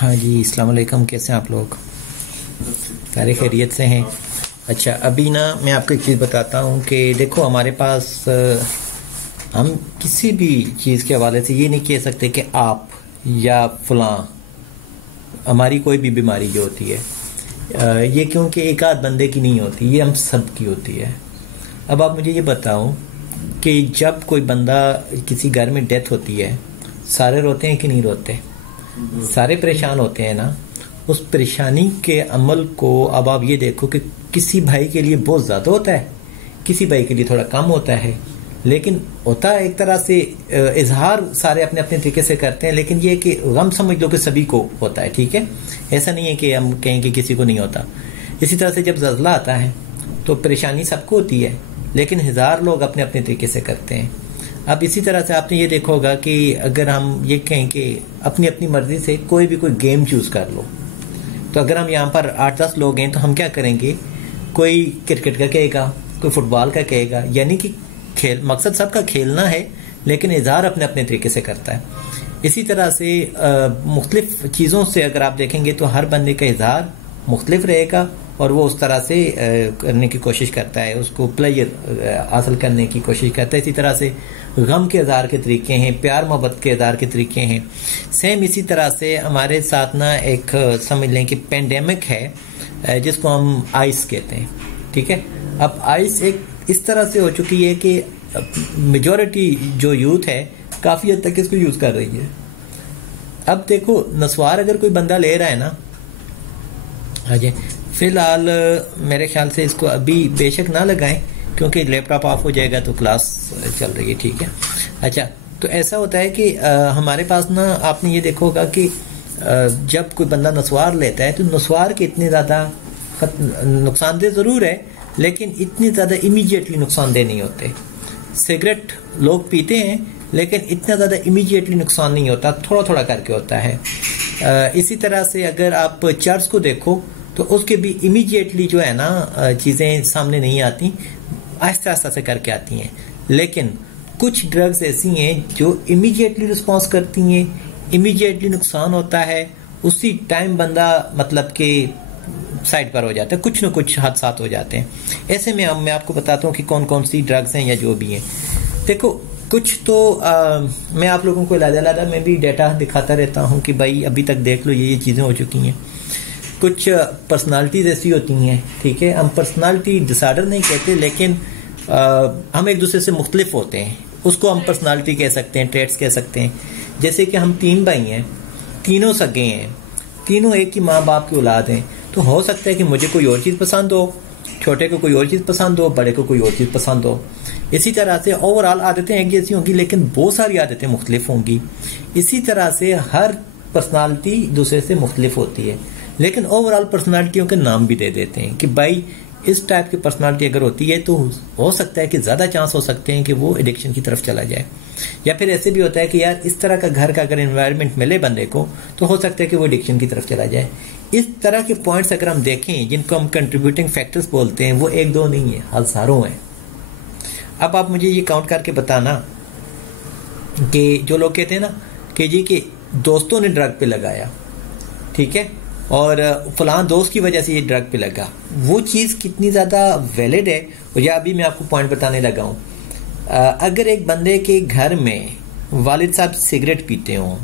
ہاں جی، السلام علیکم. کیسے ہیں آپ لوگ؟ سارے خیریت سے ہیں؟ اچھا، ابھی میں آپ کو ایک چیز بتاتا ہوں کہ دیکھو ہمارے پاس ہم کسی بھی چیز کے حوالے سے یہ نہیں کہہ سکتے کہ آپ یا فلاں ہماری کوئی بھی بیماری جو ہوتی ہے یہ کیونکہ ایک آدھ بندے کی نہیں ہوتی، یہ ہم سب کی ہوتی ہے. اب آپ مجھے یہ بتاؤ کہ جب کوئی بندہ کسی گھر میں ڈیتھ ہوتی ہے سارے روتے ہیں کہ نہیں روتے؟ سارے پریشان ہوتے ہیں نا. اس پریشانی کے عمل کو اب آپ یہ دیکھو کہ کسی بھائی کے لیے بہت زیادہ ہوتا ہے، کسی بھائی کے لیے تھوڑا کم ہوتا ہے، لیکن ہوتا ہے ایک طرح سے اظہار سارے اپنے اپنے طریقے سے کرتے ہیں، لیکن یہ کہ غم سمجھ لو کہ سبھی کو ہوتا ہے. ٹھیک ہے، ایسا نہیں ہے کہ ہم کہیں کہ کسی کو نہیں ہوتا. اسی طرح سے جب زلزلہ آتا ہے تو پریشانی سب کو ہوتی ہے، لیکن ہزار لوگ اپنے اپنے طریقے سے کرتے ہیں. اب اسی طرح سے آپ نے یہ دیکھا ہوگا کہ اگر ہم یہ کہیں کہ اپنی اپنی مرضی سے کوئی بھی کوئی گیم چوز کر لو، تو اگر ہم یہاں پر 8-10 لوگ ہیں تو ہم کیا کریں گے؟ کوئی کرکٹ کا کہے گا، کوئی فٹ بال کا کہے گا، یعنی کہ مقصد سب کا کھیلنا ہے، لیکن اظہار اپنے اپنے طریقے سے کرتا ہے. اسی طرح سے مختلف چیزوں سے اگر آپ دیکھیں گے تو ہر بندے کا اظہار مختلف رہے گا اور وہ اس طرح سے کرنے کی کوشش کرتا ہے، اس کو پلیئر حاصل کرنے کی کوشش کرتا ہے. اسی طرح سے غم کے اظہار کے طریقے ہیں، پیار محبت کے اظہار کے طریقے ہیں. سیم اسی طرح سے ہمارے ساتھ ایک سمجھ لیں کہ پینڈیمک ہے جس کو ہم آئس کہتے ہیں. ٹھیک ہے، اب آئس ایک اس طرح سے ہو چکی ہے کہ میجورٹی جو یوتھ ہے کافی حد تک اس کو یوز کر رہی ہے. اب دیکھو نسوار اگر کوئی بندہ لے رہا ہے نا، فی الحال میرے خیال سے اس کو ابھی بے شک نہ لگائیں کیونکہ لیپ ٹاپ آف ہو جائے گا تو کلاس چل رہی ہے. ٹھیک ہے، اچھا تو ایسا ہوتا ہے کہ ہمارے پاس آپ نے یہ دیکھو ہوگا کہ جب کوئی بندہ نسوار لیتا ہے تو نسوار کے اتنے زیادہ نقصان دہ ضرور ہے، لیکن اتنے زیادہ امیجیٹلی نقصان دہ نہیں ہوتے. سگریٹ لوگ پیتے ہیں لیکن اتنا زیادہ امیجیٹلی نقصان نہیں ہوتا، تھوڑا تھوڑا کر کے ہوتا ہے. اسی طرح سے اگر آپ چرس کو دیکھو تو اس کے بھی امیجیٹلی جو ہے نا چیزیں سامنے نہیں آتی، آہستہ آہستہ سے کر کے آتی ہیں. لیکن کچھ ڈرگز ایسی ہیں جو امیجیٹلی رسپانس کرتی ہیں، امیجیٹلی نقصان ہوتا ہے، اسی ٹائم بندہ مطلب کہ سائڈ پر ہو جاتا ہے، کچھ نہ کچھ حادثات ہو جاتے ہیں. ایسے میں آپ کو بتاتا ہوں کہ کون کون سی ڈرگز ہیں یا جو بھی ہیں. دیکھو کچھ تو میں آپ لوگوں کو علیحدہ میں بھی ڈیٹا دکھاتا رہتا ہوں کہ بھائی ابھی تک دیکھ لو یہ چیزیں ہو چکی ہیں. کچھ پرسنالٹیز ایسی ہوتی ہیں، ٹھیک ہے، ہم پرسنالٹی ڈس آرڈر نہیں کہتے، لیکن ہم ایک دوسرے سے مختلف ہوتے ہیں، اس کو ہم پرسنالٹی کہہ سکتے ہیں، ٹریٹس کہہ سکتے ہیں. جیسے کہ ہم 3 بھائی ہیں، تینوں سگے ہیں، تینوں ایک ہی ماں باپ کی اولاد ہیں، تو ہو سکتا ہے کہ مجھے کوئی اور چیز پسند ہو، چھوٹے کو کوئی اور چیز پسند ہو، بڑے کو کوئی اور چیز پسند ہو. اسی طرح سے اوور آل عادتیں ایک جیسی ہوں گی لیکن بہت ساری عادتیں مختلف ہوں گی. اسی طرح سے ہر پرسنالٹی دوسرے سے مختلف ہوتی ہے، لیکن اوور آل پرسنالٹیوں کے نام بھی دے دیتے ہیں کہ بھائی اس ٹائپ کی پرسنالٹی اگر ہوتی ہے تو ہو سکتا ہے کہ زیادہ چانس ہو سکتے ہیں کہ وہ ایڈکشن کی طرف چلا جائے. یا پھر ایسے بھی ہوتا ہے کہ یار اس طرح کا گھر کا اگر انوائرمنٹ ملے بندے کو تو ہو سکتا ہے کہ وہ ایڈکشن کی طرف چلا جائے. اس طرح کے پوائنٹس اگر ہم دیکھیں جن کو ہم کنٹریبیوٹنگ فیکٹرز بولتے ہیں، وہ 1-2 نہیں ہیں، ہزاروں ہیں. اب آپ مجھے یہ کاؤنٹ کر کے بتانا کہ جو لوگ کہتے ہیں نا کہ جی کہ دوستوں نے ڈرگ پہ لگایا، ٹھیک ہے، اور فلاں دوست کی وجہ سے یہ ڈرگ پہ لگا، وہ چیز کتنی زیادہ ویلڈ ہے. اور یا ابھی میں آپ کو پوائنٹ بتانے لگا ہوں، اگر ایک بندے کے گھر میں والد صاحب سگریٹ پیتے ہوں،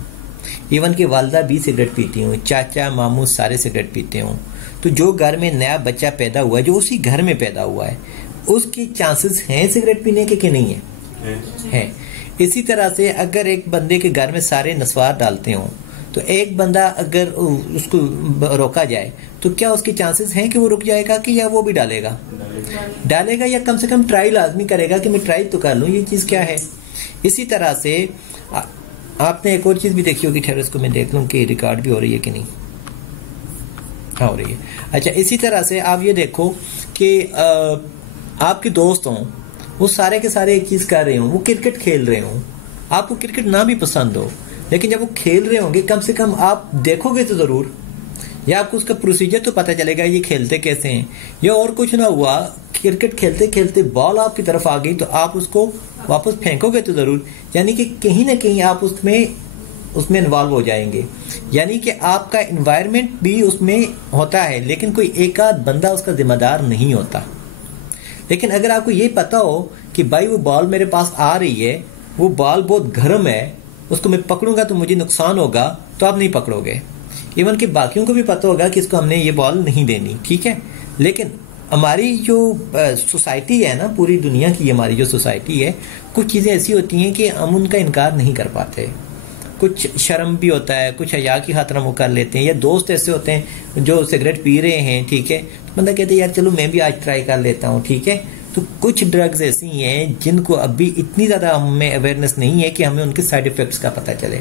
ایون کہ والدہ بھی سگریٹ پیتی ہوں، چاچا ماموں سارے سگریٹ پیتے ہوں، تو جو گھر میں نیا بچہ پیدا ہوا ہے، جو اسی گھر میں پیدا ہوا ہے، اس کی چانسز ہیں سگریٹ پینے کے کہ نہیں ہیں؟ اسی طرح سے اگر ایک بندے کے گھر میں سارے نسوار ڈالتے ہوں تو ایک بندہ اگر اس کو روکا جائے تو کیا اس کے چانسز ہیں کہ وہ رک جائے گا کہ یا وہ بھی ڈالے گا یا کم سے کم ٹرائی لازمی کرے گا کہ میں ٹرائی تو کر لوں یہ چیز کیا ہے. اسی طرح سے آپ نے ایک اور چیز بھی دیکھی ہوگی، ٹھہر اس کو میں دیکھ لوں کہ ریکارڈ بھی ہو رہی ہے کہ نہیں. ہاں ہو رہی ہے. اچھا، اسی طرح سے آپ یہ دیکھو کہ آپ کے دوست ہوں، وہ سارے کے سارے ایک چیز کر رہے ہوں، وہ کرکٹ کھیل رہے ہوں، آپ کو کرکٹ نہ بھی پسند ہو، لیکن جب وہ کھیل رہے ہوں گے کم سے کم آپ دیکھو گے تو ضرور، یا آپ کو اس کا پروسیجر تو پتہ چلے گا یہ کھیلتے کیسے ہیں. یا اور کچھ نہ ہوا، کرکٹ کھیلتے کھیلتے بال آپ کی طرف آ گئی تو آپ اس کو واپس پھینکو گے تو ضرور، یعنی کہ کہیں نہ کہیں آپ اس میں اس میں انوالو ہو جائیں گے. یعنی کہ آپ کا انوائرمنٹ بھی اس میں ہوتا ہے لیکن کوئی ایک آدھ بندہ اس کا ذمہ دار نہیں ہوتا. لیکن اگر آپ کو یہ پتا ہو کہ بھائی وہ بال میرے پاس آ رہی ہے, وہ بال بہت گرم ہے, اس کو میں پکڑوں گا تو مجھے نقصان ہوگا, تو آپ نہیں پکڑو گے. ایون کہ باقیوں کو بھی پتا ہوگا کہ اس کو ہم نے یہ بال نہیں دینی, ٹھیک ہے. لیکن ہماری جو سوسائٹی ہے نا, پوری دنیا کی ہماری جو سوسائٹی ہے, کچھ چیزیں ایسی ہوتی ہیں کہ ہم ان کا انکار نہیں کر پاتے. کچھ شرم بھی ہوتا ہے, کچھ حیا کی خاطر ہم وہ کر لیتے ہیں, یا دوست ایسے ہوتے ہیں جو سگریٹ پی رہے ہیں, ٹھیک ہے, بندہ کہتے ہیں یار چلو میں بھی آج ٹرائی کر لیتا ہوں, ٹھیک ہے. تو کچھ ڈرگز ایسی ہیں جن کو ابھی اتنی زیادہ ہمیں اویئرنیس نہیں ہے کہ ہمیں ان کے سائیڈ افیکٹس کا پتہ چلے,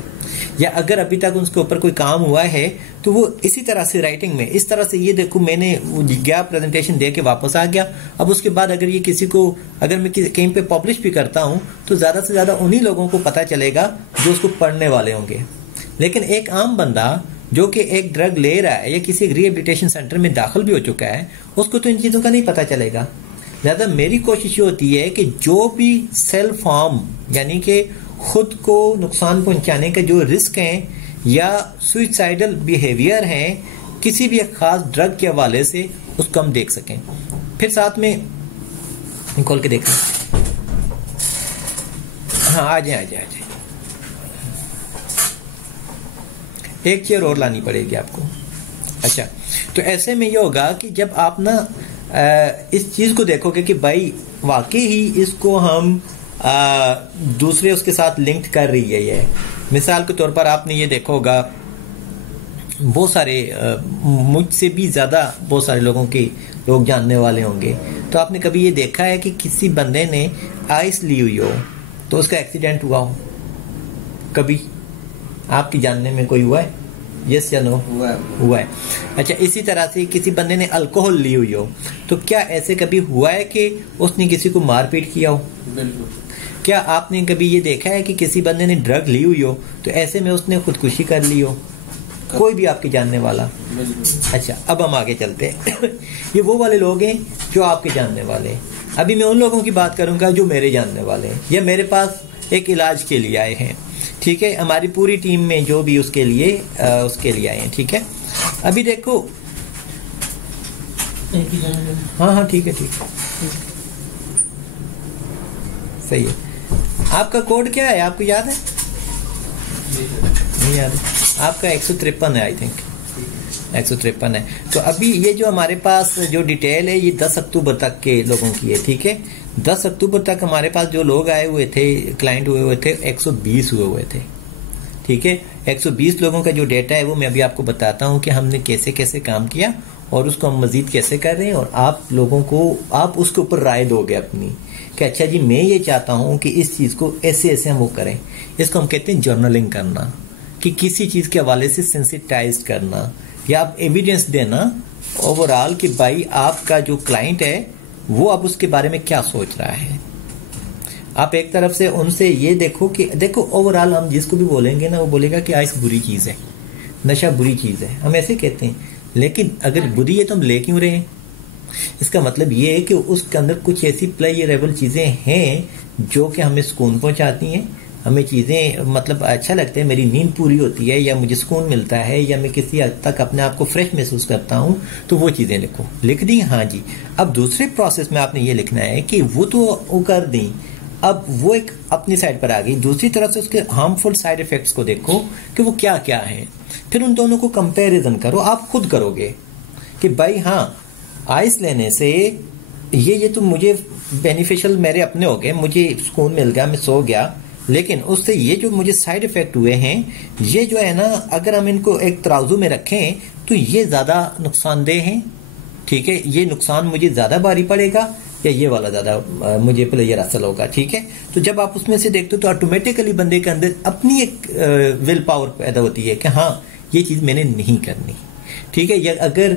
یا اگر ابھی تک اس کے اوپر کوئی کام ہوا ہے تو وہ اسی طرح سے رائٹنگ میں اس طرح سے, یہ دیکھو میں نے گیا پریزنٹیشن دے کے واپس آ گیا, اب اس کے بعد اگر یہ کسی کو, اگر میں کہیں پہ پبلش بھی کرتا ہوں تو زیادہ سے زیادہ انہی لوگوں کو پتہ چلے گا جو اس کو پڑھنے والے ہوں گے. لیکن ایک عام بندہ جو کہ ایک ڈرگ لے رہا ہے یا کسی ریہیبلیٹیشن سینٹر میں داخل بھی ہو چکا ہے, اس کو تو ان چیزوں کا نہیں پتہ چلے گا. لہذا میری کوشش یہ ہوتی ہے کہ جو بھی سیلف ہارم یعنی کہ خود کو نقصان پہنچانے کا جو رسک ہیں یا سوئسائڈل بیہیویئر ہیں کسی بھی ایک خاص ڈرگ کے حوالے سے, اس کو ہم دیکھ سکیں. پھر ساتھ میں کھول کے دیکھیں. ہاں آ جائیں. ایک چیئر اور لانی پڑے گی آپ کو. اچھا, تو ایسے میں یہ ہوگا کہ جب آپ نا اس چیز کو دیکھو گے کہ بھائی واقعی ہی اس کو ہم دوسرے اس کے ساتھ لنکڈ کر رہی ہے. یہ مثال کے طور پر آپ نے یہ دیکھو گا, بہت سارے مجھ سے بھی زیادہ بہت سارے لوگ جاننے والے ہوں گے, تو آپ نے کبھی یہ دیکھا ہے کہ کسی بندے نے آئس لی ہوئی ہو تو اس کا ایکسیڈنٹ ہوا ہو؟ کبھی آپ کی جاننے میں کوئی ہوا ہے؟ یس یا نو؟ ہوا ہے. اچھا, اسی طرح سے کسی بندے نے الکوہل لی ہوئی ہو تو کیا ایسے کبھی ہوا ہے کہ اس نے کسی کو مار پیٹ کیا ہو؟ بالکل. کیا آپ نے کبھی یہ دیکھا ہے کہ کسی بندے نے ڈرگ لی ہوئی ہو تو ایسے میں اس نے خودکشی کر لی ہو؟ کوئی بھی آپ کے جاننے والا؟ اچھا, اب ہم آگے چلتے ہیں. یہ وہ والے لوگ ہیں جو آپ کے جاننے والے ہیں. ابھی میں ان لوگوں کی بات کروں گا جو میرے جاننے والے ہیں یا میرے پاس ایک علاج کے لیے آئے ہیں, ٹھیک ہے. ہماری پوری ٹیم میں جو بھی اس کے لیے آئے ہیں, ٹھیک ہے. ابھی دیکھو, ہاں ٹھیک ہے, صحیح ہے. آپ کا کوڈ کیا ہے, آپ کو یاد ہے؟ نہیں یاد ہے. آپ کا 153 ہے, آئی تھنک 153 ہے. تو ابھی یہ جو ہمارے پاس جو ڈیٹیل ہے یہ 10 اکتوبر تک کے لوگوں کی ہے, ٹھیک ہے. 10 اکتوبر تک ہمارے پاس جو لوگ آئے ہوئے تھے, کلائنٹ ہوئے تھے, 120 ہوئے تھے, ٹھیک ہے. 120 لوگوں کا جو ڈیٹا ہے وہ میں ابھی آپ کو بتاتا ہوں کہ ہم نے کیسے کیسے کام کیا اور اس کو ہم مزید کیسے کر رہے ہیں, اور آپ لوگوں کو آپ اس کے اوپر رائے دو گے اپنی کہ اچھا جی میں یہ چاہتا ہوں کہ اس چیز کو ایسے ایسے ہم وہ کریں. اس کو ہم کہتے ہیں جرنلنگ کرنا, کہ کسی چیز کے حوالے سے سینسیٹائز کرنا یا آپ ایویڈنس دینا اوور آل کہ بھائی آپ کا جو کلائنٹ ہے وہ اب اس کے بارے میں کیا سوچ رہا ہے. آپ ایک طرف سے ان سے یہ دیکھو کہ دیکھو اوور آل ہم جس کو بھی بولیں گے نا وہ بولے گا کہ آئس بری چیز ہے, نشہ بری چیز ہے, ہم ایسے کہتے ہیں. لیکن اگر بری ہے تو ہم لے کیوں رہے ہیں؟ اس کا مطلب یہ ہے کہ اس کے اندر کچھ ایسی پلیئریبل چیزیں ہیں جو کہ ہمیں سکون پہنچاتی ہیں, ہمیں چیزیں مطلب اچھا لگتا ہے, میری نیند پوری ہوتی ہے یا مجھے سکون ملتا ہے یا میں کسی حد تک اپنے آپ کو فریش محسوس کرتا ہوں, تو وہ چیزیں لکھ دیں. ہاں جی, اب دوسرے پروسیس میں آپ نے یہ لکھنا ہے کہ وہ تو وہ کر دیں, اب وہ ایک اپنی سائڈ پر آ گئی, دوسری طرف سے اس کے ہارمفل سائیڈ افیکٹس کو دیکھو کہ وہ کیا کیا ہیں, پھر ان دونوں کو کمپیریزن کرو. آپ خود کرو گے کہ بھائی ہاں آئس لینے سے یہ تو مجھے بینیفیشل میرے اپنے ہو گئے, مجھے سکون مل گیا, میں سو گیا, لیکن اس سے یہ جو مجھے سائیڈ افیکٹ ہوئے ہیں یہ جو ہے نا اگر ہم ان کو ایک ترازو میں رکھیں تو یہ زیادہ نقصان دہ ہیں, ٹھیک ہے. یہ نقصان مجھے زیادہ بھاری پڑے گا یا یہ والا زیادہ مجھے پلیئر اصل ہوگا, ٹھیک ہے. تو جب آپ اس میں سے دیکھتے ہو تو آٹومیٹیکلی بندے کے اندر اپنی ایک ول پاور پیدا ہوتی ہے کہ ہاں یہ چیز میں نے نہیں کرنی, ٹھیک ہے. یا اگر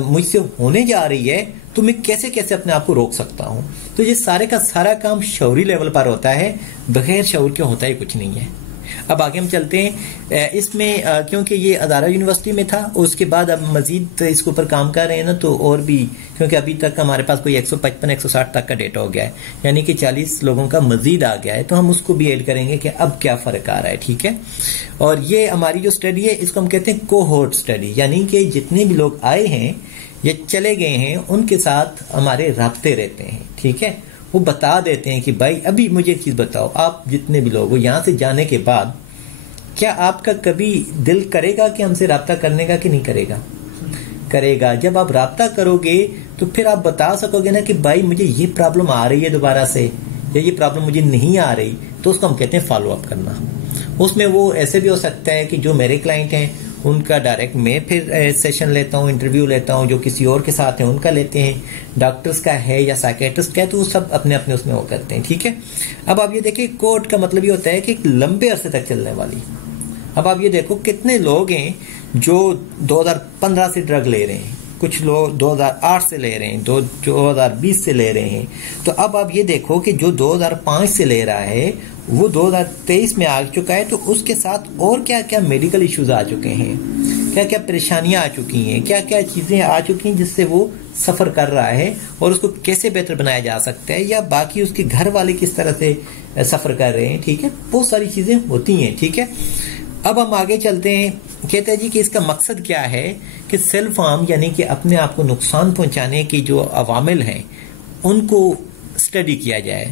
مجھ سے ہونے جا رہی ہے تو میں کیسے کیسے اپنے آپ کو روک سکتا ہوں. تو یہ سارے کا سارا کام شعوری لیول پر ہوتا ہے, بغیر شعور کے ہوتا ہی کچھ نہیں ہے. اب آگے ہم چلتے ہیں اس میں کیونکہ یہ ادارہ یونیورسٹی میں تھا، اس کے بعد اب مزید اس کے اوپر کام کر رہے ہیں نا، تو اور بھی کیونکہ ابھی تک ہمارے پاس کوئی 155 160 تک کا ڈیٹا ہو گیا ہے، یعنی کہ 40 لوگوں کا مزید آ گیا ہے، تو ہم اس کو بھی ایڈ کریں گے کہ اب کیا فرق آ رہا ہے. ٹھیک ہے، اور یہ ہماری جو اسٹڈی ہے اس کو ہم کہتے ہیں کوہورٹ اسٹڈی، یعنی کہ جتنے بھی لوگ آئے ہیں یا چلے گئے ہیں ان کے ساتھ ہمارے رابطے رہتے ہیں. ٹھیک ہے، وہ بتا دیتے ہیں کہ بھائی ابھی مجھے ایک چیز بتاؤ، آپ جتنے بھی لوگ ہو یہاں سے جانے کے بعد کیا آپ کا کبھی دل کرے گا کہ ہم سے رابطہ کرنے کا کہ نہیں کرے گا؟ کرے گا. جب آپ رابطہ کرو گے تو پھر آپ بتا سکو گے نا کہ بھائی مجھے یہ پرابلم آ رہی ہے دوبارہ سے، یا یہ پرابلم مجھے نہیں آ رہی، تو اس کو ہم کہتے ہیں فالو اپ کرنا. اس میں وہ ایسے بھی ہو سکتا ہے کہ جو میرے کلائنٹ ہیں ان کا ڈائریکٹ میں پھر سیشن لیتا ہوں، انٹرویو لیتا ہوں، جو کسی اور کے ساتھ ہیں ان کا لیتے ہیں، ڈاکٹرز کا ہے یا سائیکیٹرسٹ کا ہے، تو وہ سب اپنے اپنے اس میں وہ کرتے ہیں. ٹھیک ہے، اب آپ یہ دیکھیں کوٹ کا مطلب یہ ہوتا ہے کہ ایک لمبے عرصے تک چلنے والی. اب آپ یہ دیکھو کتنے لوگ ہیں جو 2015 سے ڈرگ لے رہے ہیں، کچھ لوگ 2008 سے لے رہے ہیں، 2020 سے لے رہے ہیں. تو اب آپ یہ دیکھو کہ جو 2005 سے لے رہا ہے وہ 2023 میں آ چکا ہے، تو اس کے ساتھ اور کیا کیا میڈیکل ایشوز آ چکے ہیں، کیا کیا پریشانیاں آ چکی ہیں، کیا کیا چیزیں آ چکی ہیں جس سے وہ سفر کر رہا ہے، اور اس کو کیسے بہتر بنایا جا سکتا ہے، یا باقی اس کے گھر والے کس طرح سے سفر کر رہے ہیں. ٹھیک ہے، بہت ساری چیزیں ہوتی ہیں. ٹھیک ہے، اب ہم آگے چلتے ہیں. کہتے ہیں جی کہ اس کا مقصد کیا ہے کہ سیلف ہارم یعنی کہ اپنے آپ کو نقصان پہنچانے کی جو عوامل ہیں ان کو اسٹڈی کیا جائے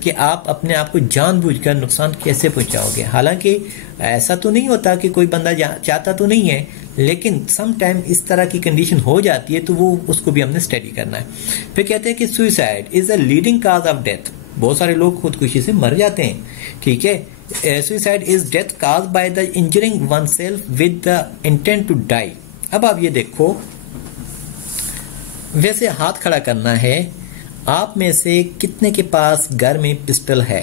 کہ آپ اپنے آپ کو جان بوجھ کر نقصان کیسے پہنچاؤ گے. حالانکہ ایسا تو نہیں ہوتا کہ کوئی بندہ چاہتا تو نہیں ہے، لیکن سم ٹائم اس طرح کی کنڈیشن ہو جاتی ہے، تو وہ اس کو بھی ہم نے اسٹڈی کرنا ہے. پھر کہتے ہیں کہ suicide is a leading cause of death. بہت سارے لوگ خودکشی سے مر جاتے ہیں. ٹھیک ہے، suicide is death caused by the injuring oneself with the intent to die. اب آپ یہ دیکھو، ویسے ہاتھ کھڑا کرنا ہے، آپ میں سے کتنے کے پاس گھر میں پسٹل ہے؟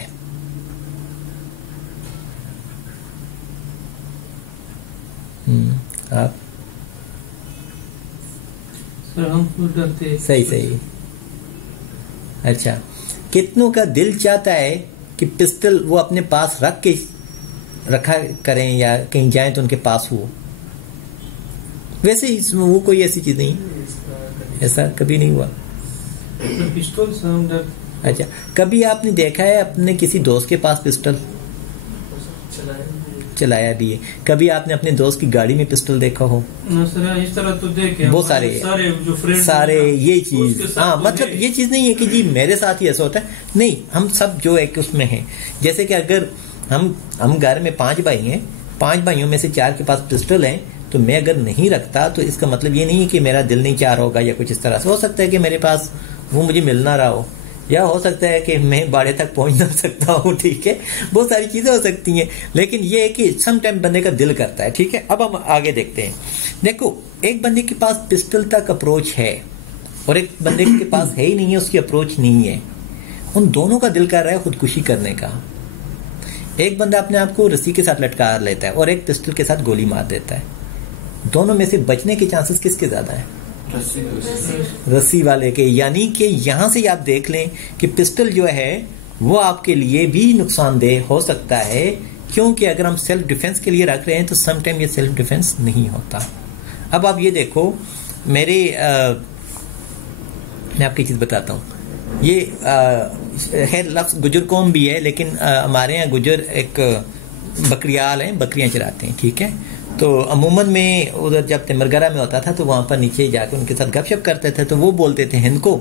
آپ صحیح. اچھا، کتنوں کا دل چاہتا ہے کہ پسٹل وہ اپنے پاس رکھا کریں یا کہیں جائیں تو ان کے پاس ہو؟ ویسے وہ کوئی ایسی چیز نہیں، ایسا کبھی نہیں ہوا. اچھا، کبھی آپ نے دیکھا ہے اپنے کسی دوست کے پاس پسٹل؟ چلایا بھی ہے. کبھی آپ نے اپنے دوست کی گاڑی میں پسٹل دیکھا ہو؟ اس طرح تو دیکھے بہت سارے یہ چیز. ہاں، مطلب یہ چیز نہیں ہے کہ جی میرے ساتھ ہی ایسا ہوتا ہے، نہیں، ہم سب جو ایک اس میں ہیں. جیسے کہ اگر ہم گھر میں 5 بھائی ہیں، 5 بھائیوں میں سے 4 کے پاس پسٹل ہیں، تو میں اگر نہیں رکھتا تو اس کا مطلب یہ نہیں ہے کہ میرا دل نہیں چاہ رہا ہوگا یا کچھ اس طرح سے. ہو سکتا ہے کہ میرے پاس وہ مجھے مل نہ رہا ہو، یا ہو سکتا ہے کہ میں باڑے تک پہنچ نہ سکتا ہوں. ٹھیک ہے، بہت ساری چیزیں ہو سکتی ہیں، لیکن یہ ہے کہ سم ٹائم بندے کا دل کرتا ہے. ٹھیک ہے، اب ہم آگے دیکھتے ہیں. دیکھو، ایک بندے کے پاس پسٹل تک اپروچ ہے اور ایک بندے کے پاس ہے ہی نہیں ہے، اس کی اپروچ نہیں ہے. ان دونوں کا دل کر رہا ہے خودکشی کرنے کا. ایک بندہ اپنے آپ کو رسی کے ساتھ لٹکا لیتا ہے اور ایک پسٹل کے ساتھ گولی مار دیتا ہے. دونوں میں سے بچنے کے چانسز کس کے زیادہ ہیں؟ رسی والے کے. یعنی کہ یہاں سے آپ دیکھ لیں کہ پسٹل جو ہے وہ آپ کے لیے بھی نقصان دہ ہو سکتا ہے، کیونکہ اگر ہم سیلف ڈیفense کے لیے رکھ رہے ہیں تو سم ٹائم یہ سیلف ڈیفenس نہیں ہوتا. اب آپ یہ دیکھو، میں آپ کی چیز بتاتا ہوں. یہ خیر لفظ گجر قوم بھی ہے، لیکن ہمارے یہاں گجر ایک بکریال ہیں، بکریاں چراتے ہیں. ٹھیک ہے، تو عموماً میں ادھر جب تمرگرہ میں ہوتا تھا تو وہاں پر نیچے جا کے ان کے ساتھ گپ شپ کرتے تھے، تو وہ بولتے تھے ہند کو،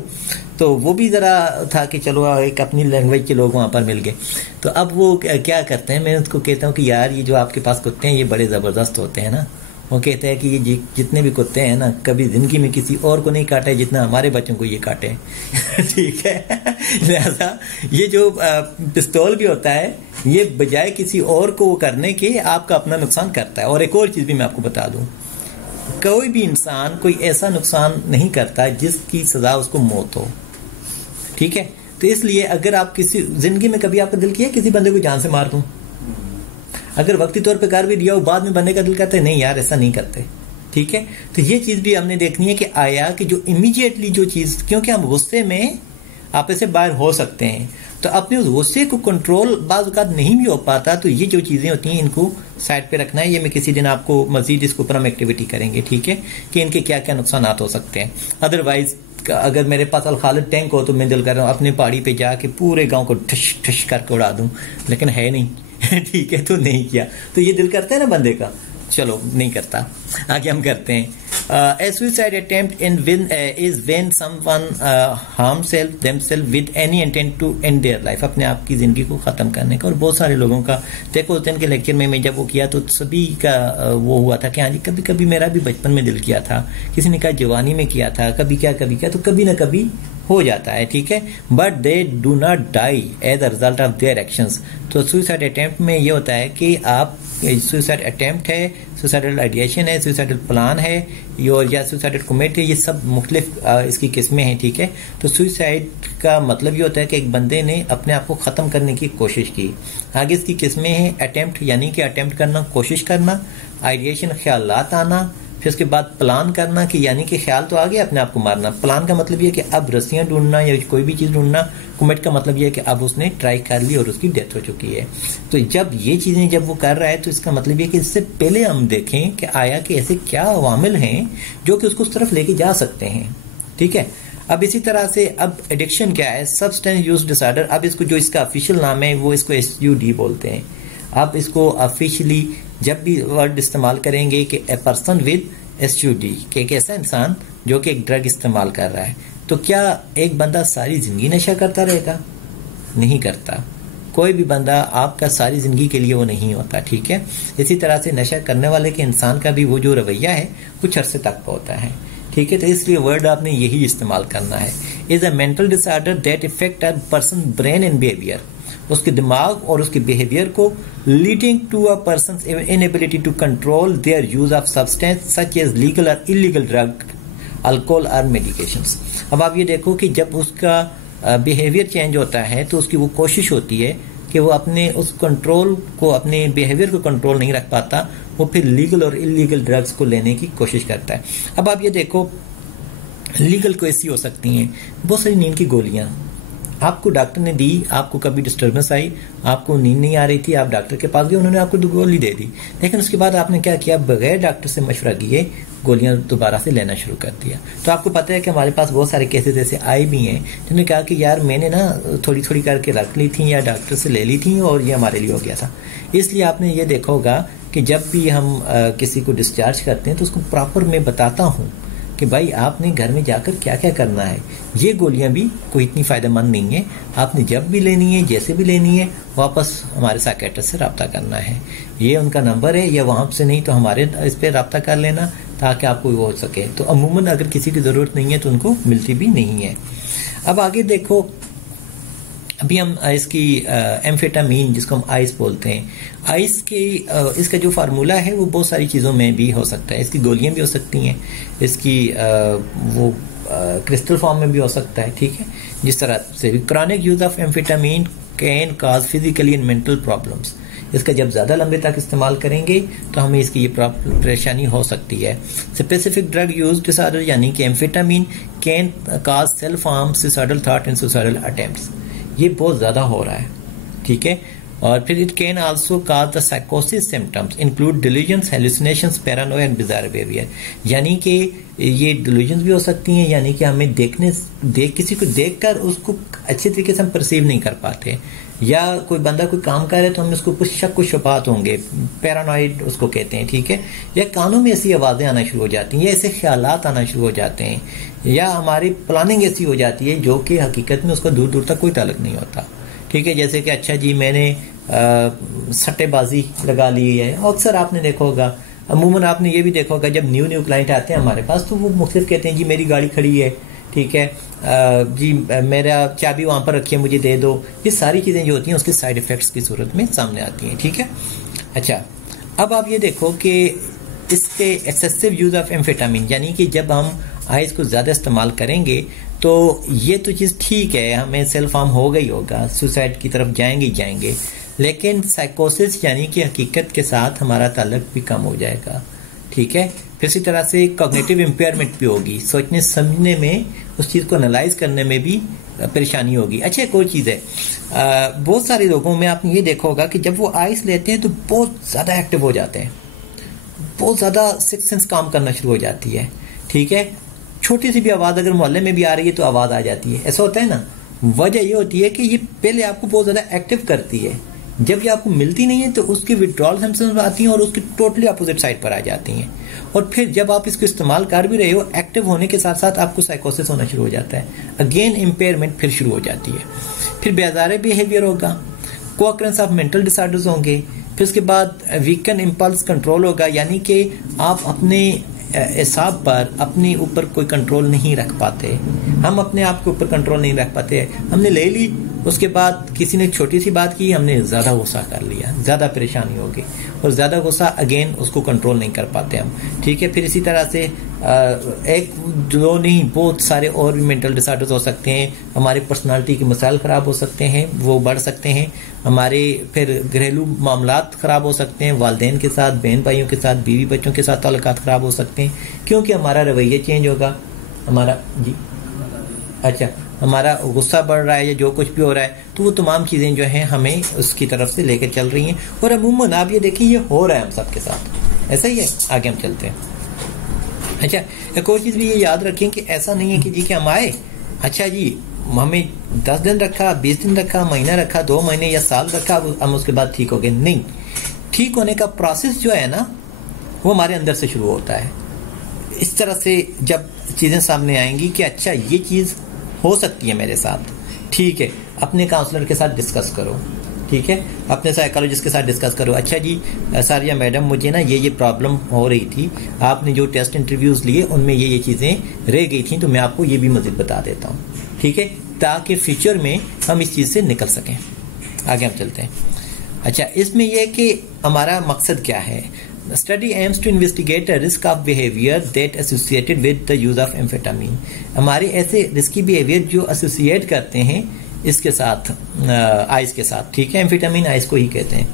تو وہ بھی ذرا تھا کہ چلو ایک اپنی لینگویج کے لوگ وہاں پر مل گئے. تو اب وہ کیا کرتے ہیں، میں ان کو کہتا ہوں کہ یار یہ جو آپ کے پاس کتے ہیں یہ بڑے زبردست ہوتے ہیں نا. وہ کہتے ہیں کہ یہ جتنے بھی کتے ہیں نا کبھی زندگی میں کسی اور کو نہیں کاٹے جتنا ہمارے بچوں کو یہ کاٹے. ٹھیک ہے، لہذا یہ جو پستول بھی ہوتا ہے یہ بجائے کسی اور کو کرنے کے آپ کا اپنا نقصان کرتا ہے. اور ایک اور چیز بھی میں آپ کو بتا دوں، کوئی بھی انسان کوئی ایسا نقصان نہیں کرتا جس کی سزا اس کو موت ہو. ٹھیک ہے، تو اس لیے اگر آپ کسی زندگی میں کبھی آپ کا دل کیا کسی بندے کو جان سے مار دوں، اگر وقتی طور پہ کر بھی دیا ہو بعد میں بننے کا دل کرتا ہے نہیں یار ایسا نہیں کرتے. ٹھیک ہے، تو یہ چیز بھی ہم نے دیکھنی ہے کہ آیا کہ جو امیجیٹلی جو چیز، کیونکہ ہم غصے میں آپ سے باہر ہو سکتے ہیں، تو اپنے اس غصے کو کنٹرول بعض اوقات نہیں بھی ہو پاتا، تو یہ جو چیزیں ہوتی ہیں ان کو سائڈ پہ رکھنا ہے. یہ میں کسی دن آپ کو مزید اس کے اوپر ہم ایکٹیویٹی کریں گے، ٹھیک ہے، کہ ان کے کیا کیا نقصانات ہو سکتے ہیں. ادروائز اگر میرے پاس الخالد ٹینک ہو تو میں دل کر رہا ہوں اپنے پہاڑی پہ جا کے پورے گاؤں کو ٹھش ٹھش کر کے اڑا دوں، لیکن ہے نہیں ٹھیک ہے، تو نہیں کیا. تو یہ دل کرتا ہے نا بندے کا، چلو نہیں کرتا. آگے ہم کرتے ہیں. A suicide attempt is when someone harms themselves with any intent to end their life. اپنے آپ کی زندگی کو ختم کرنے کا. اور بہت سارے لوگوں کا دیکھو اس دن کے لیکچر میں جب وہ کیا تو سبھی کا وہ ہوا تھا کہ ہاں جی کبھی کبھی میرا بھی بچپن میں دل کیا تھا، کسی نے کہا جوانی میں کیا تھا، کبھی کیا تو کبھی نہ کبھی ہو جاتا ہے، ٹھیک ہے. But they do not die as a result of their actions. تو سوئسائڈ اٹیمپٹ میں یہ ہوتا ہے کہ آپ سوئسائڈ اٹیمپٹ ہے، سوئسائڈل آئیڈیشن ہے، سوئسائڈل پلان ہے یا سوئسائڈل کمٹ ہے، یہ سب مختلف اس کی قسمیں ہیں، ٹھیک ہے. تو سوئسائڈ کا مطلب یہ ہوتا ہے کہ ایک بندے نے اپنے آپ کو ختم کرنے کی کوشش کی. آگے اس کی قسمیں ہیں. اٹیمپٹ یعنی کہ اٹیمپٹ کرنا، کوشش کرنا. آئیڈیشن خیالات آنا. پھر اس کے بعد پلان کرنا کہ یعنی کہ خیال تو آگے اپنے آپ کو مارنا. پلان کا مطلب یہ کہ اب رسیاں ڈھونڈنا یا کوئی بھی چیز ڈھونڈنا. کمٹ کا مطلب یہ ہے کہ اب اس نے ٹرائی کر لی اور اس کی ڈیتھ ہو چکی ہے. تو جب یہ چیزیں جب وہ کر رہا ہے تو اس کا مطلب یہ کہ اس سے پہلے ہم دیکھیں کہ آیا کہ ایسے کیا عوامل ہیں جو کہ اس کو اس طرف لے کے جا سکتے ہیں، ٹھیک ہے. اب اسی طرح سے اب ایڈکشن کیا ہے؟ سبسٹینس یوز ڈس آرڈر. اب اس کو جو اس کا آفیشیل نام ہے وہ اس کو SUD بولتے ہیں. اب اس کو آفیشلی جب بھی ورڈ استعمال کریں گے کہ اے پرسن ود SUD، کہ ایک ایسا انسان جو کہ ایک ڈرگ استعمال کر رہا ہے. تو کیا ایک بندہ ساری زندگی نشہ کرتا رہے گا؟ نہیں کرتا. کوئی بھی بندہ آپ کا ساری زندگی کے لیے وہ نہیں ہوتا، ٹھیک ہے. اسی طرح سے نشہ کرنے والے کے انسان کا بھی وہ جو رویہ ہے کچھ عرصے تک کا ہوتا ہے، ٹھیک ہے. تو اس لیے ورڈ آپ نے یہی استعمال کرنا ہے. از اے مینٹل ڈس آرڈر that affect a person brain and behaviour. اس کے دماغ اور اس کے بیہیویئر کو leading to a person's inability to control their use of substance such as legal اور انلیگل ڈرگ، الکوہول اور میڈیکیشنز. اب آپ یہ دیکھو کہ جب اس کا بیہیویئر چینج ہوتا ہے تو اس کی وہ کوشش ہوتی ہے کہ وہ اپنے اس کنٹرول کو، اپنے بیہیویئر کو کنٹرول نہیں رکھ پاتا، وہ پھر لیگل اور انلیگل ڈرگز کو لینے کی کوشش کرتا ہے. اب آپ یہ دیکھو لیگل کو ایسی ہو سکتی ہیں بہت ساری نیند کی گولیاں آپ کو ڈاکٹر نے دی، آپ کو کبھی ڈسٹربنس آئی، آپ کو نیند نہیں آ رہی تھی، آپ ڈاکٹر کے پاس گئے، انہوں نے آپ کو گولی دے دی، لیکن اس کے بعد آپ نے کیا کیا؟ بغیر ڈاکٹر سے مشورہ کیے گولیاں دوبارہ سے لینا شروع کر دیا. تو آپ کو پتہ ہے کہ ہمارے پاس بہت سارے کیسز ایسے آئے بھی ہیں جنہوں نے کہا کہ یار میں نے نا تھوڑی تھوڑی کر کے رکھ لی تھیں یا ڈاکٹر سے لے لی تھیں اور یہ ہمارے لیے ہو گیا تھا. اس لیے آپ نے یہ دیکھا ہوگا کہ جب بھی ہم کسی کو ڈسچارج کرتے ہیں تو اس کو پراپر میں بتاتا ہوں کہ بھائی آپ نے گھر میں جا کر کیا کیا کرنا ہے. یہ گولیاں بھی کوئی اتنی فائدہ مند نہیں ہے، آپ نے جب بھی لینی ہے جیسے بھی لینی ہے واپس ہمارے سائیکیٹرسٹ سے رابطہ کرنا ہے. یہ ان کا نمبر ہے، یا وہاں سے نہیں تو ہمارے اس پہ رابطہ کر لینا تاکہ آپ کو وہ ہو سکے. تو عموماً اگر کسی کی ضرورت نہیں ہے تو ان کو ملتی بھی نہیں ہے. اب آگے دیکھو، ابھی ہم اس کی ایمفیٹامین جس کو ہم آئس بولتے ہیں، آئس کی اس کا جو فارمولہ ہے وہ بہت ساری چیزوں میں بھی ہو سکتا ہے. اس کی گولیاں بھی ہو سکتی ہیں، اس کی وہ کرسٹل فارم میں بھی ہو سکتا ہے، ٹھیک ہے. جس طرح سے chronic use of amphetamine can cause physically and mental problems. اس کا جب زیادہ لمبے تک استعمال کریں گے تو ہمیں اس کی یہ پریشانی ہو سکتی ہے. اسپیسیفک ڈرگ یوز ڈس آرڈر یعنی کہ amphetamine can cause self harm, suicidal thought and suicidal attempts. یہ بہت زیادہ ہو رہا ہے، ٹھیک ہے. اور پھر it can also cause the سائیکوسس symptoms include delusions, hallucinations, paranoia and bizarre behaviour. یعنی کہ یہ ڈیلیوژنس بھی ہو سکتی ہیں، یعنی کہ ہمیں کسی کو دیکھ کر اس کو اچھی طریقے سے ہم پرسیو نہیں کر پاتے، یا کوئی بندہ کوئی کام کر رہے تو ہم اس کو کچھ شک و شبہات ہوں گے، پیرانوائڈ اس کو کہتے ہیں، ٹھیک ہے. یا کانوں میں ایسی آوازیں آنا شروع ہو جاتی ہیں، یا ایسے خیالات آنا شروع ہو جاتے ہیں، یا ہماری پلاننگ ایسی ہو جاتی ہے جو کہ حقیقت میں اس کا دور دور تک کوئی تعلق نہیں ہوتا، ٹھیک ہے. جیسے کہ اچھا جی میں نے سٹے بازی لگا لی ہے. اکثر آپ نے دیکھا ہوگا، عموماً آپ نے یہ بھی دیکھا ہوگا، جب نیو کلائنٹ آتے ہیں ہمارے پاس تو وہ مختلف کہتے ہیں جی میری گاڑی کھڑی ہے، ٹھیک ہے، جی میرا چابی وہاں پر رکھیے مجھے دے دو. یہ ساری چیزیں جو ہوتی ہیں اس کے سائیڈ افیکٹس کی صورت میں سامنے آتی ہیں، ٹھیک ہے. اچھا اب آپ یہ دیکھو کہ اس کے ایکسیسو یوز آف ایمفیٹامین یعنی کہ جب ہم آئس کو زیادہ استعمال کریں گے تو یہ تو چیز ٹھیک ہے، ہمیں سیلف ہارم ہوگا ہی ہوگا، سوسائڈ کی طرف جائیں گے، لیکن سائیکوسس یعنی کہ حقیقت کے ساتھ ہمارا تعلق بھی کم ہو جائے گا، ٹھیک ہے. پھر اسی طرح سے کوگنیٹو امپیئرمنٹ بھی ہوگی، سوچنے سمجھنے میں، اس چیز کو انالائز کرنے میں بھی پریشانی ہوگی. اچھا ایک اور چیز ہے, بہت سارے لوگوں میں آپ نے یہ دیکھا ہوگا کہ جب وہ آئس لیتے ہیں تو بہت زیادہ ایکٹیو ہو جاتے ہیں, بہت زیادہ سکس سینس کام کرنا شروع ہو جاتی ہے. ٹھیک ہے, چھوٹی سی بھی آواز اگر محلے میں بھی آ رہی ہے تو آواز آ جاتی ہے. ایسا ہوتا ہے نا, وجہ یہ ہوتی ہے کہ یہ پہلے آپ کو بہت زیادہ ایکٹیو کرتی ہے, جب یہ آپ کو ملتی نہیں ہے تو اس کی وڈرال سمپٹمز آتی ہیں اور اس کی ٹوٹلی اپوزٹ سائڈ پر آ جاتی ہیں. اور پھر جب آپ اس کو استعمال کر بھی رہے ہو, ایکٹیو ہونے کے ساتھ ساتھ آپ کو سائیکوسس ہونا شروع ہو جاتا ہے, اگین امپیئرمنٹ پھر شروع ہو جاتی ہے. پھر بیزارے بیہیویئر ہوگا, co-occurrence of mental disorders ہوں گے. پھر اس کے بعد ویکن امپلس کنٹرول ہوگا, یعنی کہ آپ اپنے اعصاب پر اپنے اوپر کوئی کنٹرول نہیں رکھ پاتے. ہم اپنے آپ کے اوپر کنٹرول نہیں رکھ پاتے. ہم نے لے لی, اس کے بعد کسی نے چھوٹی سی بات کی, ہم نے زیادہ غصہ کر لیا, زیادہ پریشانی ہوگی, اور زیادہ غصہ اگین اس کو کنٹرول نہیں کر پاتے ہم. ٹھیک ہے, پھر اسی طرح سے ایک دو نہیں بہت سارے اور بھی مینٹل ڈس آرڈرز ہو سکتے ہیں. ہماری پرسنالٹی کے مسائل خراب ہو سکتے ہیں, وہ بڑھ سکتے ہیں. ہمارے پھر گھریلو معاملات خراب ہو سکتے ہیں, والدین کے ساتھ, بہن بھائیوں کے ساتھ, بیوی بچوں کے ساتھ تعلقات خراب ہو سکتے ہیں, کیونکہ ہمارا رویہ چینج ہوگا, ہمارا جی اچھا ہمارا غصہ بڑھ رہا ہے یا جو کچھ بھی ہو رہا ہے, تو وہ تمام چیزیں جو ہیں ہمیں اس کی طرف سے لے کر چل رہی ہیں. اور عموماً آپ یہ دیکھیں یہ ہو رہا ہے ہم سب کے ساتھ, ایسا ہی ہے. آگے ہم چلتے ہیں. اچھا ایک اور چیز بھی یہ یاد رکھیں کہ ایسا نہیں ہے کہ جی کہ ہم آئے, اچھا جی ہمیں 10 دن رکھا, 20 دن رکھا, مہینہ رکھا, 2 مہینے یا سال رکھا, ہم اس کے بعد ٹھیک ہو گئے. نہیں, ٹھیک ہونے کا پروسیس جو ہے نا وہ ہمارے اندر سے شروع ہوتا ہے. اس طرح سے جب چیزیں سامنے آئیں گی کہ اچھا یہ چیز ہو سکتی ہے میرے ساتھ, ٹھیک ہے, اپنے کاؤنسلر کے ساتھ ڈسکس کرو. ٹھیک ہے, اپنے سائیکالوجسٹ کے ساتھ ڈسکس کرو. اچھا جی ساریہ میڈم مجھے نا یہ پرابلم ہو رہی تھی, آپ نے جو ٹیسٹ انٹرویوز لیے ان میں یہ چیزیں رہ گئی تھیں, تو میں آپ کو یہ بھی مزید بتا دیتا ہوں. ٹھیک ہے, تاکہ فیوچر میں ہم اس چیز سے نکل سکیں. آگے ہم چلتے ہیں. اچھا اس میں یہ کہ ہمارا مقصد کیا ہے. Study aims to investigate a risk of behavior that associated with the use of amphetamine. ہمارے ایسے رسکی بیہیویئر جو ایسوسیٹ کرتے ہیں اس کے ساتھ, آئس کے ساتھ. ٹھیک ہے, ایمفیٹامین آئس کو ہی کہتے ہیں.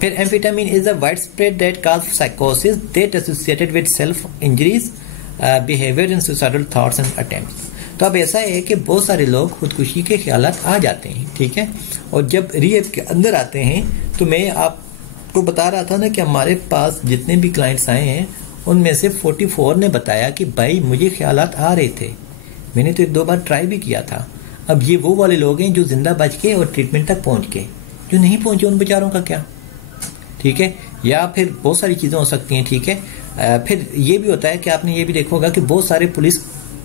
پھر amphetamine is a wide spread that cause سائیکوسس that associated with self injuries behaviour and suicidal thoughts and attempts. تو اب ایسا ہے کہ بہت سارے لوگ خودکشی کے خیالات آ جاتے ہیں. ٹھیک ہے, اور جب ریپ کے اندر آتے ہیں تو میں آپ کو بتا رہا تھا نا کہ ہمارے پاس جتنے بھی کلائنٹس آئے ہیں ان میں سے 44 نے بتایا کہ بھائی مجھے خیالات آ رہے تھے, میں نے تو 1-2 بار ٹرائی بھی کیا تھا. اب یہ وہ والے لوگ ہیں جو زندہ بچ کے اور ٹریٹمنٹ تک پہنچ گئے, جو نہیں پہنچے ان بیچاروں کا کیا. ٹھیک ہے, یا پھر بہت ساری چیزیں ہو سکتی ہیں. ٹھیک ہے, پھر یہ بھی ہوتا ہے کہ آپ نے یہ بھی دیکھا ہوگا کہ بہت سارے پولیس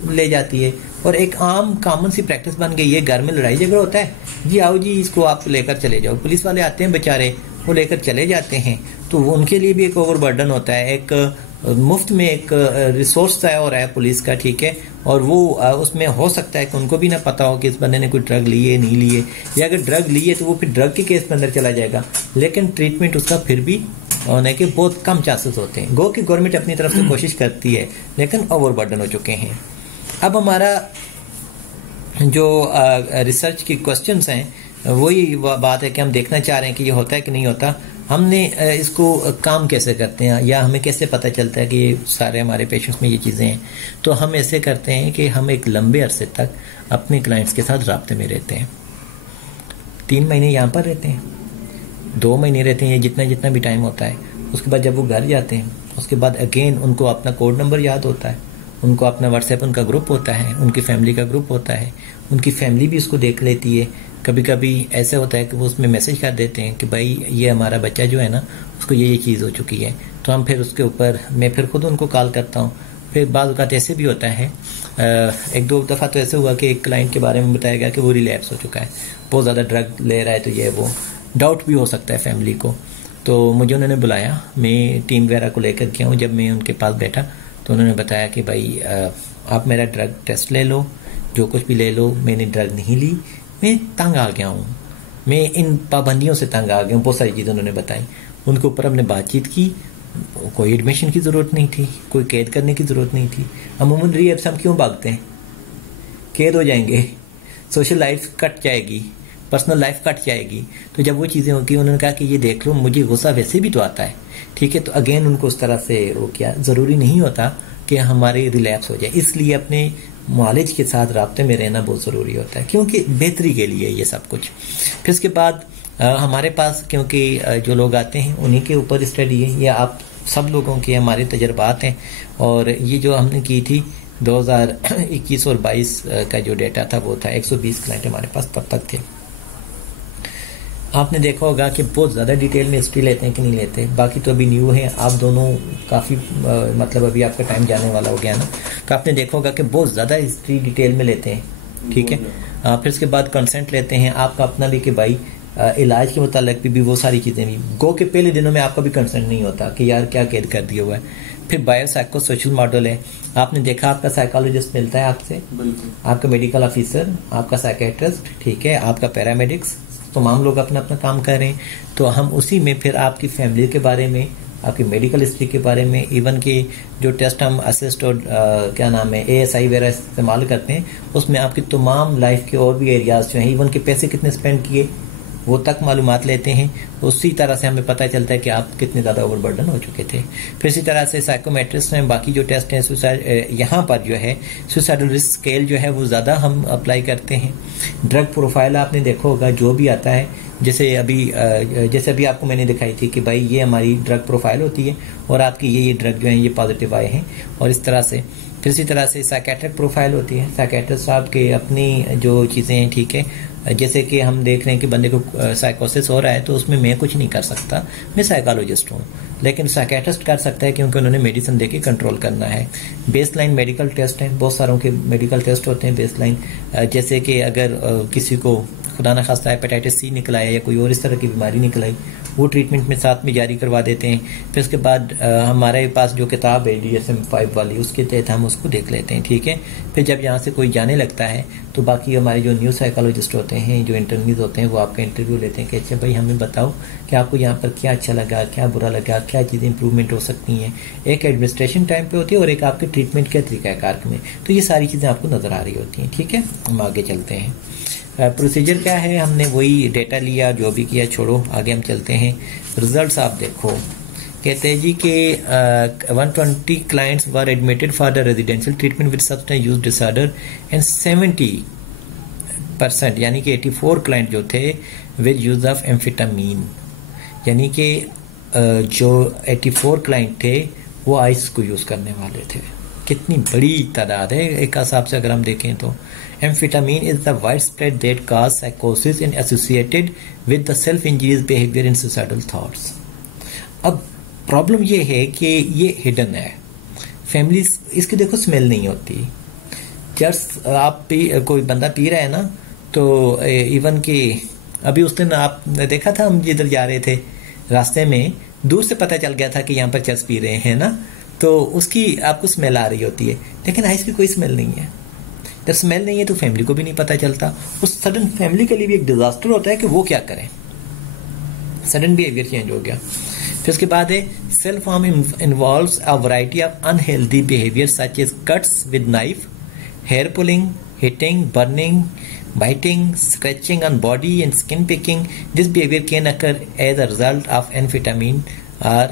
لے جاتی ہے, اور ایک عام کامن سی پریکٹس بن گئی ہے. گھر میں لڑائی جھگڑا ہوتا ہے, جی آؤ جی اس کو آپ لے کر چلے جاؤ. پولیس والے آتے ہیں بیچارے, وہ لے کر چلے جاتے ہیں, تو وہ ان کے لیے بھی ایک اوور برڈن ہوتا ہے. ایک مفت میں ایک ریسورس طے ہو رہا ہے پولیس کا. ٹھیک ہے, اور وہ اس میں ہو سکتا ہے کہ ان کو بھی نہ پتا ہو کہ اس بندے نے کوئی ڈرگ لی ہے نہیں لی ہے, یا اگر ڈرگ لی ہے تو وہ پھر ڈرگ کے کیس کے اندر چلا جائے گا, لیکن ٹریٹمنٹ اس کا پھر بھی ہونے کے بہت کم چانسز ہوتے ہیں. گو کہ گورنمنٹ اپنی طرف سے کوشش کرتی ہے لیکن اوور برڈن ہو چکے ہیں. اب ہمارا جو ریسرچ کی کوسچنس ہیں وہی بات ہے کہ ہم دیکھنا چاہ رہے ہیں کہ یہ ہوتا ہے کہ نہیں ہوتا. ہم نے اس کو کام کیسے کرتے ہیں, یا ہمیں کیسے پتہ چلتا ہے کہ یہ سارے ہمارے پیشنٹس میں یہ چیزیں ہیں. تو ہم ایسے کرتے ہیں کہ ہم ایک لمبے عرصے تک اپنے کلائنٹس کے ساتھ رابطے میں رہتے ہیں. 3 مہینے یہاں پر رہتے ہیں, 2 مہینے رہتے ہیں, جتنا بھی ٹائم ہوتا ہے. اس کے بعد جب وہ گھر جاتے ہیں اس کے بعد اگین ان کو اپنا کوڈ نمبر یاد ہوتا ہے, ان کو اپنا واٹس ایپ ان کا گروپ ہوتا ہے, ان کی فیملی کا گروپ ہوتا ہے, ان کی فیملی بھی اس کو دیکھ لیتی ہے. کبھی کبھی ایسا ہوتا ہے کہ وہ اس میں میسج کر دیتے ہیں کہ بھائی یہ ہمارا بچہ جو ہے نا اس کو یہ چیز ہو چکی ہے, تو ہم پھر اس کے اوپر میں پھر خود ان کو کال کرتا ہوں. پھر بعض اوقات ایسے بھی ہوتا ہے, 1-2 دفعہ تو ایسے ہوا کہ ایک کلائنٹ کے بارے میں بتایا گیا کہ وہ ریلیپس ہو چکا ہے, بہت زیادہ ڈرگ لے رہا ہے, تو یہ وہ ڈاؤٹ بھی ہو سکتا ہے فیملی کو. تو مجھے انہوں نے بلایا, میں ٹیم وغیرہ کو لے کر گیا ہوں. جب میں ان کے پاس بیٹھا تو انہوں نے بتایا کہ بھائی آپ میرا ڈرگ ٹیسٹ لے لو, جو کچھ بھی لے لو, میں نے ڈرگ نہیں لی, میں تنگ آ گیا ہوں, میں ان پابندیوں سے تنگ آ گیا ہوں. بہت ساری چیزیں انہوں نے بتائی, ان کے اوپر ہم نے بات چیت کی. کوئی ایڈمیشن کی ضرورت نہیں تھی, کوئی قید کرنے کی ضرورت نہیں تھی. عموماً ریپ سے ہم کیوں بھاگتے ہیں, قید ہو جائیں گے, سوشل لائف کٹ جائے گی, پرسنل لائف کٹ جائے گی. تو جب وہ چیزیں ہوگی, انہوں نے کہا کہ یہ دیکھ لو مجھے غصہ ویسے بھی تو آتا ہے. ٹھیک ہے, تو اگین ان کو اس طرح سے وہ کیا, ضروری نہیں ہوتا کہ ہمارے ریلیپس ہو جائے. اس لیے اپنے معالج کے ساتھ رابطے میں رہنا بہت ضروری ہوتا ہے، کیونکہ بہتری کے لیے یہ سب کچھ. پھر اس کے بعد ہمارے پاس کیونکہ جو لوگ آتے ہیں انہی کے اوپر اسٹڈی ہے، یا آپ سب لوگوں کے ہمارے تجربات ہیں، اور یہ جو ہم نے کی تھی 2021 اور 22 کا جو ڈیٹا تھا وہ تھا 120 کلائنٹ ہمارے پاس تب تک تھے. آپ نے دیکھا ہوگا کہ بہت زیادہ ڈیٹیل میں ہسٹری لیتے ہیں کہ نہیں لیتے، باقی تو ابھی نیو ہیں آپ دونوں، کافی مطلب ابھی آپ کا ٹائم جانے والا ہو گیا نا، تو آپ نے دیکھا ہوگا کہ بہت زیادہ ہسٹری ڈیٹیل میں لیتے ہیں، ٹھیک ہے. پھر اس کے بعد کنسنٹ لیتے ہیں آپ کا اپنا بھی کہ بھائی علاج کے متعلق بھی وہ ساری چیزیں بھی گو کے پہلے دنوں میں آپ کا بھی کنسنٹ نہیں ہوتا کہ یار کیا قید کر دیا ہوا ہے. پھر بایو سائیکو سوشل ماڈل ہے، آپ نے دیکھا آپ کا سائیکالوجسٹ ملتا ہے آپ سے، آپ کا میڈیکل آفیسر، آپ کا سائیکیٹرسٹ، ٹھیک ہے، آپ کا پیرامیڈکس، تمام لوگ اپنا اپنا کام کر رہے ہیں. تو ہم اسی میں پھر آپ کی فیملی کے بارے میں، آپ کی میڈیکل ہسٹری کے بارے میں، ایون کہ جو ٹیسٹ ہم اسسٹ اور کیا نام ہے ASI وغیرہ استعمال کرتے ہیں، اس میں آپ کی تمام لائف کے اور بھی ایریاز جو ہیں، ایون کہ پیسے کتنے اسپینڈ کیے وہ تک معلومات لیتے ہیں. اسی طرح سے ہمیں پتہ چلتا ہے کہ آپ کتنے زیادہ اوور برڈن ہو چکے تھے. پھر اسی طرح سے سائیکومیٹرسٹ ہیں، باقی جو ٹیسٹ ہیں یہاں پر جو ہے سوسائڈل رسک اسکیل جو ہے وہ زیادہ ہم اپلائی کرتے ہیں. ڈرگ پروفائل آپ نے دیکھا ہوگا جو بھی آتا ہے، جیسے ابھی آپ کو میں نے دکھائی تھی کہ بھائی یہ ہماری ڈرگ پروفائل ہوتی ہے اور آپ کی یہ ڈرگ جو ہیں یہ پازیٹیو آئے ہیں، اور اس طرح سے. پھر اسی طرح سے سائیکیٹرک پروفائل ہوتی ہے، سائیکیٹرسٹ صاحب کے اپنی جو چیزیں ہیں، ٹھیک ہے، جیسے کہ ہم دیکھ رہے ہیں کہ بندے کو سائیکوسس ہو رہا ہے تو اس میں کچھ نہیں کر سکتا، میں سائیکالوجسٹ ہوں، لیکن سائیکیٹرسٹ کر سکتا ہے کیونکہ انہوں نے میڈیسن دے کے کنٹرول کرنا ہے. بیس لائن میڈیکل ٹیسٹ ہیں، بہت ساروں کے میڈیکل ٹیسٹ ہوتے ہیں بیس لائن، جیسے کہ اگر کسی کو خدا نہ خواستہ ہیپیٹائٹس C نکل آیا یا کوئی اور اس طرح کی بیماری نکل آئی، وہ ٹریٹمنٹ میں ساتھ میں جاری کروا دیتے ہیں. پھر اس کے بعد ہمارے پاس جو کتاب ہے DSM-5 والی، اس کے تحت ہم اس کو دیکھ لیتے ہیں، ٹھیک ہے. پھر جب یہاں سے کوئی جانے لگتا ہے تو باقی ہمارے جو نیو سائیکالوجسٹ ہوتے ہیں، جو انٹرنیوز ہوتے ہیں، وہ آپ کا انٹرویو لیتے ہیں کہ اچھا بھائی ہمیں بتاؤ کہ آپ کو یہاں پر کیا اچھا لگا، کیا برا لگا، کیا چیزیں امپروومنٹ ہو سکتی ہیں. ایک ایڈمنسٹریشن ٹائم پہ ہوتی ہے اور ایک آپ کے ٹریٹمنٹ کے طریقہ کار میں، تو یہ ساری چیزیں آپ کو نظر آ رہی ہوتی ہیں، ٹھیک ہے. ہم آگے چلتے ہیں. پروسیجر کیا ہے، ہم نے وہی ڈیٹا لیا، جو بھی کیا چھوڑو، آگے ہم چلتے ہیں. رزلٹس آپ دیکھو، کہتے ہیں جی کہ 120 clients were admitted for the residential treatment with substance use disorder and 70% یعنی کہ 84 client جو تھے with use of amphetamine، یعنی کہ جو 84 client تھے وہ آئس کو یوز کرنے والے تھے. کتنی بڑی تعداد ہے ایک حساب سے اگر ہم دیکھیں تو. Amphetamine is the widespread that cause psychosis and associated with the self-injurious behavior and suicidal thoughts. اب پرابلم یہ ہے کہ یہ ہڈن ہے، فیملیز اس کی دیکھو سمیل نہیں ہوتی. جس آپ کوئی بندہ پی رہا ہے نا، تو ایون کہ ابھی اس دن آپ نے دیکھا تھا، ہم جدھر جا رہے تھے راستے میں دور سے پتہ چل گیا تھا کہ یہاں پر چرس پی رہے ہیں نا، تو اس کی آپ کو سمیل آ رہی ہوتی ہے، لیکن آئس کی کوئی سمیل نہیں ہے. جب سمیل نہیں ہے تو فیملی کو بھی نہیں پتہ چلتا. اس سڈن فیملی کے لیے بھی ایک ڈیزاسٹر ہوتا ہے کہ وہ کیا کریں، سڈن بیہیویئر چینج ہو گیا. پھر اس کے بعد ہے self harm involves a variety of unhealthy behaviour such as cuts with knife, hair pulling, hitting, burning, biting, scratching on body and skin picking. This behavior can occur as a result of amphetamine اور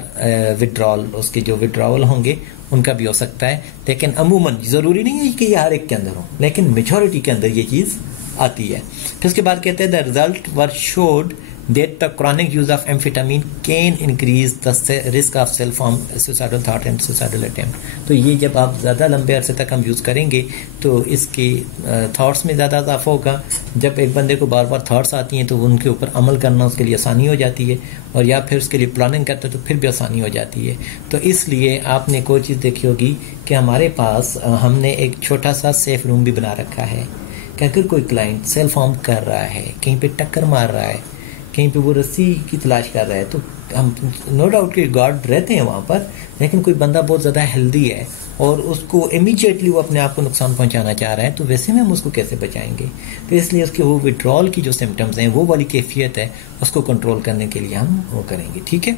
withdrawal. اس کے جو withdrawal ہوں گے ان کا بھی ہو سکتا ہے، لیکن عموماً ضروری نہیں ہے کہ یہ ہر ایک کے اندر ہو، لیکن میجورٹی کے اندر یہ چیز آتی ہے. پھر اس کے بعد کہتے ہیں the result were showed that the chronic use of amphetamine can increase the risk of self-harm, suicidal thought and suicidal attempt. تو یہ جب آپ زیادہ لمبے عرصے تک ہم یوز کریں گے تو اس کے تھاٹس میں زیادہ اضافہ ہوگا. جب ایک بندے کو بار بار تھاٹس آتی ہیں تو ان کے اوپر عمل کرنا اس کے لیے آسانی ہو جاتی ہے، اور یا پھر اس کے لیے پلاننگ کرتے تو پھر بھی آسانی ہو جاتی ہے. تو اس لیے آپ نے کوئی چیز دیکھی ہوگی کہ ہمارے پاس ہم نے ایک چھوٹا سا سیف روم بھی بنا رکھا ہے کہ اگر کوئی کلائنٹ سیلف ہارم کر رہا ہے، کہیں پہ ٹکر مار رہا ہے، کہیں پہ وہ رسی کی تلاش کر رہا ہے، تو ہم نو ڈاؤٹ کہ گارڈ رہتے ہیں وہاں پر، لیکن کوئی بندہ بہت زیادہ ہیلدی ہے اور اس کو امیجیٹلی وہ اپنے آپ کو نقصان پہنچانا چاہ رہا ہے، تو ویسے میں ہم اس کو کیسے بچائیں گے؟ تو اس لیے اس کے وہ وڈرال کی جو سمٹمز ہیں، وہ والی کیفیت ہے، اس کو کنٹرول کرنے کے لیے ہم وہ کریں گے، ٹھیک ہے؟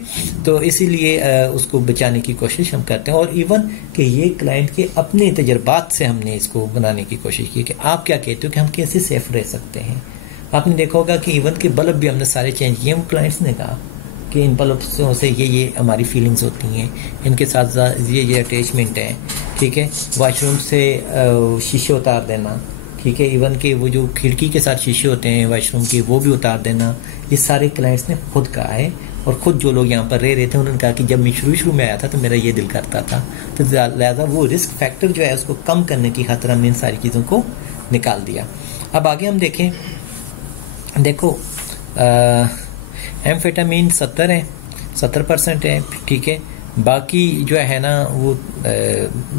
تو اسی لیے اس کو بچانے کی کوشش ہم کرتے ہیں، اور ایون کہ یہ کلائنٹ کے اپنے تجربات سے ہم نے اس کو بنانے کی کوشش کی کہ آپ کیا کہتے ہو کہ ہم کیسے سیف رہ سکتے ہیں. آپ نے دیکھا ہوگا کہ ایون کے بلب بھی ہم نے سارے چینج کیے ہیں. کلائنٹس نے کہا کہ ان بلبوں سے یہ ہماری فیلنگز ہوتی ہیں، ان کے ساتھ یہ اٹیچمنٹ ہے، ٹھیک ہے، واش روم سے شیشے اتار دینا، ٹھیک ہے، ایون کہ وہ جو کھڑکی کے ساتھ شیشے ہوتے ہیں واش روم کے وہ بھی اتار دینا، یہ سارے کلائنٹس نے خود کہا ہے. اور خود جو لوگ یہاں پر رہ رہے تھے انہوں نے کہا کہ جب میں شروع میں آیا تھا تو میرا یہ دل کرتا تھا. تو لہٰذا وہ رسک فیکٹر جو ہے اس کو کم کرنے کی خاطر ہم نے ان ساری چیزوں کو نکال دیا. اب آگے ہم دیکھیں، دیکھو ایمفیٹامین 70% ہے، ٹھیک ہے، باقی جو ہے نا وہ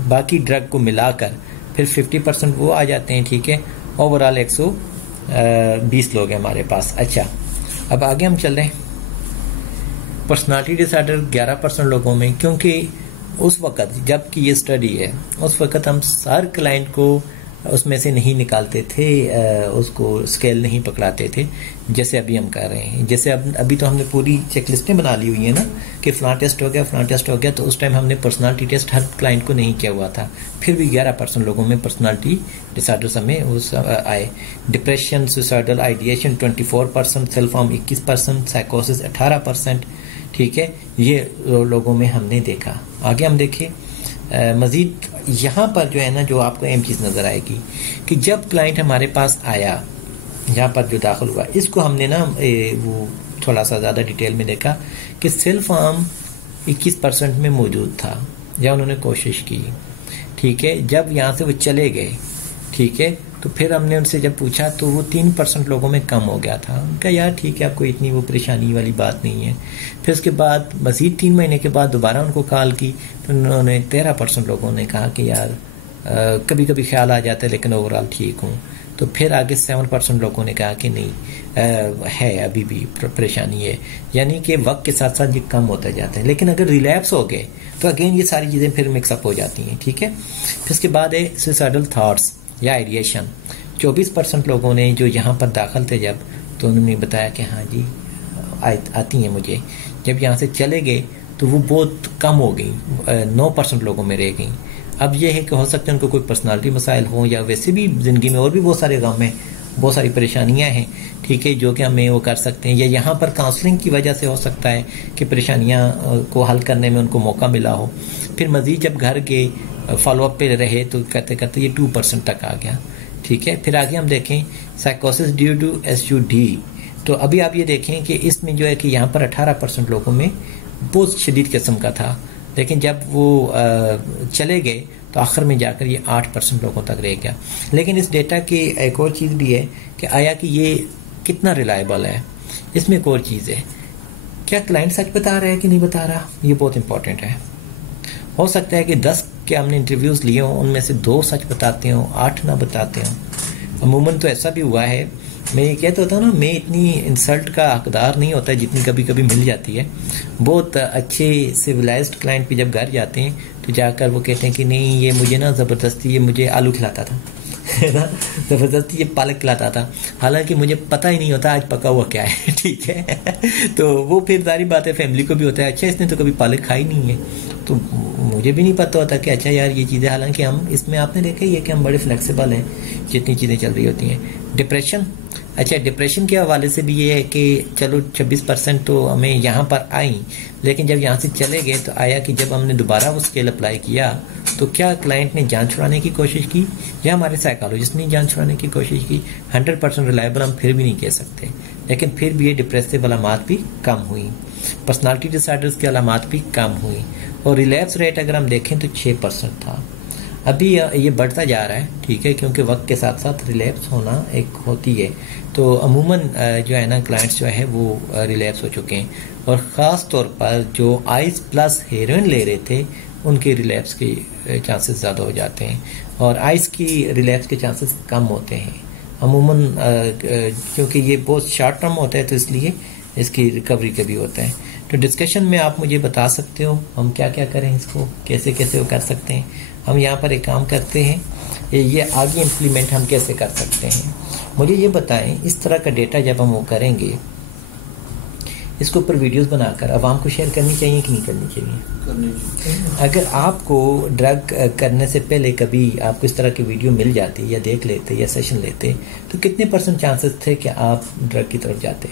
باقی ڈرگ کو ملا کر پھر 50% وہ آ جاتے ہیں، ٹھیک ہے. اوور آل 120 لوگ ہیں ہمارے پاس. اچھا اب آگے ہم چل رہے ہیں. پرسنالٹی ڈس آرڈر 11% لوگوں میں، کیونکہ اس وقت جب کہ یہ اسٹڈی ہے اس وقت ہم ہر کلائنٹ کو اس میں سے نہیں نکالتے تھے، اس کو اسکیل نہیں پکڑاتے تھے جیسے ابھی ہم کر رہے ہیں. جیسے ابھی تو ہم نے پوری چیک لسٹیں بنا لی ہوئی ہیں نا کہ فلاں ٹیسٹ ہو گیا فلاں ٹیسٹ ہو گیا، تو اس ٹائم ہم نے پرسنالٹی ٹیسٹ ہر کلائنٹ کو نہیں کیا ہوا تھا. پھر بھی 11% لوگوں میں پرسنالٹی ڈس آرڈرز ہمیں آئے. Depression, suicidal ideation 24%، self harm 21%، سائیکوسس 18%، ٹھیک ہے، یہ لوگوں میں ہم نے دیکھا. آگے ہم دیکھیں مزید یہاں پر جو ہے نا جو آپ کو اہم چیز نظر آئے گی کہ جب کلائنٹ ہمارے پاس آیا یہاں پر جو داخل ہوا، اس کو ہم نے نا وہ تھوڑا سا زیادہ ڈیٹیل میں دیکھا کہ سیلف ہارم 21% میں موجود تھا یا انہوں نے کوشش کی، ٹھیک ہے. جب یہاں سے وہ چلے گئے، ٹھیک ہے، تو پھر ہم نے ان سے جب پوچھا تو وہ 3% لوگوں میں کم ہو گیا تھا. ان کا یار ٹھیک ہے آپ کو اتنی وہ پریشانی والی بات نہیں ہے. پھر اس کے بعد مزید 3 مہینے کے بعد دوبارہ ان کو کال کی تو انہوں نے 13% لوگوں نے کہا کہ یار کبھی کبھی خیال آ جاتا ہے لیکن اوور آل ٹھیک ہوں. تو پھر آگے 7% لوگوں نے کہا کہ نہیں ہے ابھی بھی پریشانی ہے. یعنی کہ وقت کے ساتھ ساتھ یہ کم ہوتا جاتا ہے. لیکن اگر ریلیپس ہو گئے تو اگین یہ ساری چیزیں پھر مکس اپ ہو جاتی ہیں، ٹھیک ہے. پھر اس کے بعد ہے سوسائڈل تھاٹس یا آئیڈیشن. 24% لوگوں نے جو یہاں پر داخل تھے جب تو انہوں نے بتایا کہ ہاں جی آتی ہیں مجھے. جب یہاں سے چلے گئے تو وہ بہت کم ہو گئی، 9% لوگوں میں رہ گئیں. اب یہ ہے کہ ہو سکتا ہے ان کو کوئی پرسنالٹی مسائل ہوں یا ویسے بھی زندگی میں اور بھی بہت سارے غم ہیں، بہت ساری پریشانیاں ہیں، ٹھیک ہے، جو کہ ہمیں وہ کر سکتے ہیں. یا یہاں پر کاؤنسلنگ کی وجہ سے ہو سکتا ہے کہ پریشانیاں کو حل کرنے میں ان کو موقع ملا ہو. پھر مزید جب گھر کے فالو اپ پہ رہے تو کرتے کرتے یہ 2% تک آ گیا، ٹھیک ہے. پھر آگے ہم دیکھیں سائیکوسس ڈیو ٹو SUD. تو ابھی آپ یہ دیکھیں کہ اس میں جو ہے کہ یہاں پر 18% لوگوں میں بہت شدید قسم کا تھا، لیکن جب وہ چلے گئے تو آخر میں جا کر یہ 8% لوگوں تک رہ گیا. لیکن اس ڈیٹا کی ایک اور چیز بھی ہے کہ آیا کہ یہ کتنا ریلائبل ہے. اس میں ایک اور چیز ہے، کیا کلائنٹ سچ بتا رہا ہے کہ نہیں بتا رہا، یہ بہت امپورٹنٹ ہے. ہو سکتا ہے کہ 10 کے ہم نے انٹرویوز لیے ہوں، ان میں سے 2 سچ بتاتے ہوں، 8 نہ بتاتے ہوں. عموماً تو ایسا بھی ہوا ہے. میں یہ کہتا ہوتا ہوں نا، میں اتنی انسلٹ کا حقدار نہیں ہوتا جتنی کبھی کبھی مل جاتی ہے. بہت اچھے سویلائزڈ کلائنٹ بھی جب گھر جاتے ہیں تو جا کر وہ کہتے ہیں کہ نہیں یہ مجھے نا زبردستی یہ مجھے آلو کھلاتا تھا نا، زبردستی یہ پالک کھلاتا تھا، حالانکہ مجھے پتہ ہی نہیں ہوتا آج پکا ہوا کیا ہے، ٹھیک ہے. تو وہ پھر ظاہری بات ہے فیملی کو بھی ہوتا ہے، اچھا اس نے تو کبھی پالک کھائی نہیں ہے، تو مجھے بھی نہیں پتہ ہوتا کہ اچھا یار یہ چیزیں، حالانکہ ہم اس میں آپ نے دیکھا یہ کہ ہم بڑے فلیکسیبل ہیں جتنی چیزیں چل رہی ہوتی ہیں. ڈپریشن، اچھا ڈپریشن کے حوالے سے بھی یہ ہے کہ چلو 26% تو ہمیں یہاں پر آئیں، لیکن جب یہاں سے چلے گئے تو آیا کہ جب ہم نے دوبارہ وہ اسکیل اپلائی کیا تو کیا کلائنٹ نے جان چھڑانے کی کوشش کی یا ہمارے سائیکالوجسٹ نے جان چھڑانے کی کوشش کی. 100% ریلائبل ہم پھر بھی نہیں کہہ سکتے، لیکن پھر بھی یہ ڈپریسو علامات بھی کم ہوئیں، پرسنالٹی ڈس آرڈرز کی علامات بھی کم ہوئیں. اور ریلیپس ریٹ اگر ہم دیکھیں تو 6% تھا. ابھی یہ بڑھتا جا رہا ہے، ٹھیک ہے، کیونکہ وقت کے ساتھ ساتھ ریلیپس ہونا ایک ہوتی ہے. تو عموماً جو ہے نا کلائنٹس جو ہے وہ ریلیپس ہو چکے ہیں، اور خاص طور پر جو آئس پلس ہیروئن لے رہے تھے ان کے ریلیپس کے چانسز زیادہ ہو جاتے ہیں، اور آئس کی ریلیپس کے چانسز کم ہوتے ہیں عموماً، کیونکہ یہ بہت شارٹ ٹرم ہوتا ہے تو اس لیے اس کی ریکوری کا بھی ہوتا ہے. تو ڈسکشن میں آپ مجھے بتا سکتے ہو ہم کیا کیا کریں، اس کو کیسے کیسے وہ کر سکتے ہیں. ہم یہاں پر ایک کام کرتے ہیں، یہ آگے امپلیمنٹ ہم کیسے کر سکتے ہیں. مجھے یہ بتائیں اس طرح کا ڈیٹا جب ہم وہ کریں گے اس کے اوپر ویڈیوز بنا کر عوام کو شیئر کرنی چاہیے کہ نہیں کرنی چاہیے. اگر آپ کو ڈرگ کرنے سے پہلے کبھی آپ کو اس طرح کی ویڈیو مل جاتی یا دیکھ لیتے یا سیشن لیتے تو کتنے % چانسز تھے کہ آپ ڈرگ کی طرف جاتے؟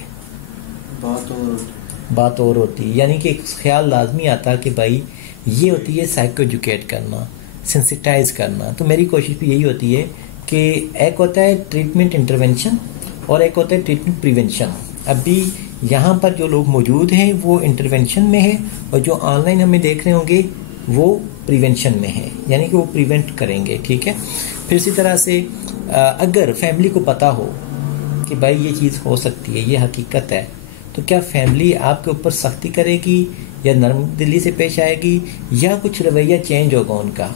بات اور ہوتی، یعنی کہ ایک خیال لازمی آتا کہ بھائی یہ ہوتی ہے سائیکو ایجوکیٹ کرنا. سینسٹائز کرنا. تو میری کوشش بھی یہی ہوتی ہے کہ ایک ہوتا ہے ٹریٹمنٹ انٹرونشن اور ایک ہوتا ہے ٹریٹمنٹ پریونشن. ابھی یہاں پر جو لوگ موجود ہیں وہ انٹرونشن میں ہے اور جو آن لائن ہمیں دیکھ رہے ہوں گے وہ پریونشن میں ہے, یعنی کہ وہ پریونٹ کریں گے. ٹھیک ہے. پھر اسی طرح سے اگر فیملی کو پتہ ہو کہ بھائی یہ چیز ہو سکتی ہے, یہ حقیقت ہے, تو کیا فیملی آپ کے اوپر سختی کرے گی یا نرم دلی سے پیش آئے گی یا کچھ رویہ چینج ہوگا ان کا؟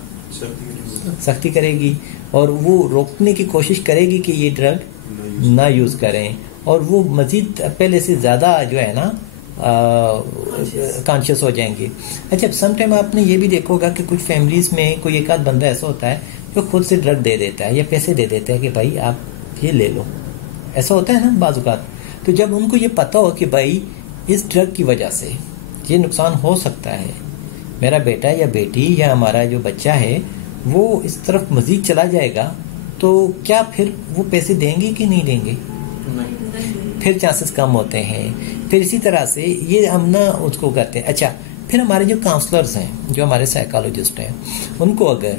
سختی کرے گی اور وہ روکنے کی کوشش کرے گی کہ یہ ڈرگ نہ یوز کریں, اور وہ مزید پہلے سے زیادہ جو ہے نا کانشیس ہو جائیں گے. اچھا, سم ٹائم آپ نے یہ بھی دیکھا ہوگا کہ کچھ فیملیز میں کوئی ایک آدھ بندہ ایسا ہوتا ہے جو خود سے ڈرگ دے دیتا ہے یا پیسے دے دیتا ہے کہ بھائی آپ یہ لے لو. ایسا ہوتا ہے نا بعض اوقات. تو جب ان کو یہ پتہ ہو کہ بھائی اس ڈرگ کی وجہ سے یہ نقصان ہو سکتا ہے, میرا بیٹا یا بیٹی یا ہمارا جو بچہ ہے وہ اس طرف مزید چلا جائے گا, تو کیا پھر وہ پیسے دیں گے کہ نہیں دیں گے؟ پھر چانسز کم ہوتے ہیں. پھر اسی طرح سے یہ ہم نا اس کو کرتے ہیں. اچھا, پھر ہمارے جو کاؤنسلرز ہیں, جو ہمارے سائیکالوجسٹ ہیں, ان کو اگر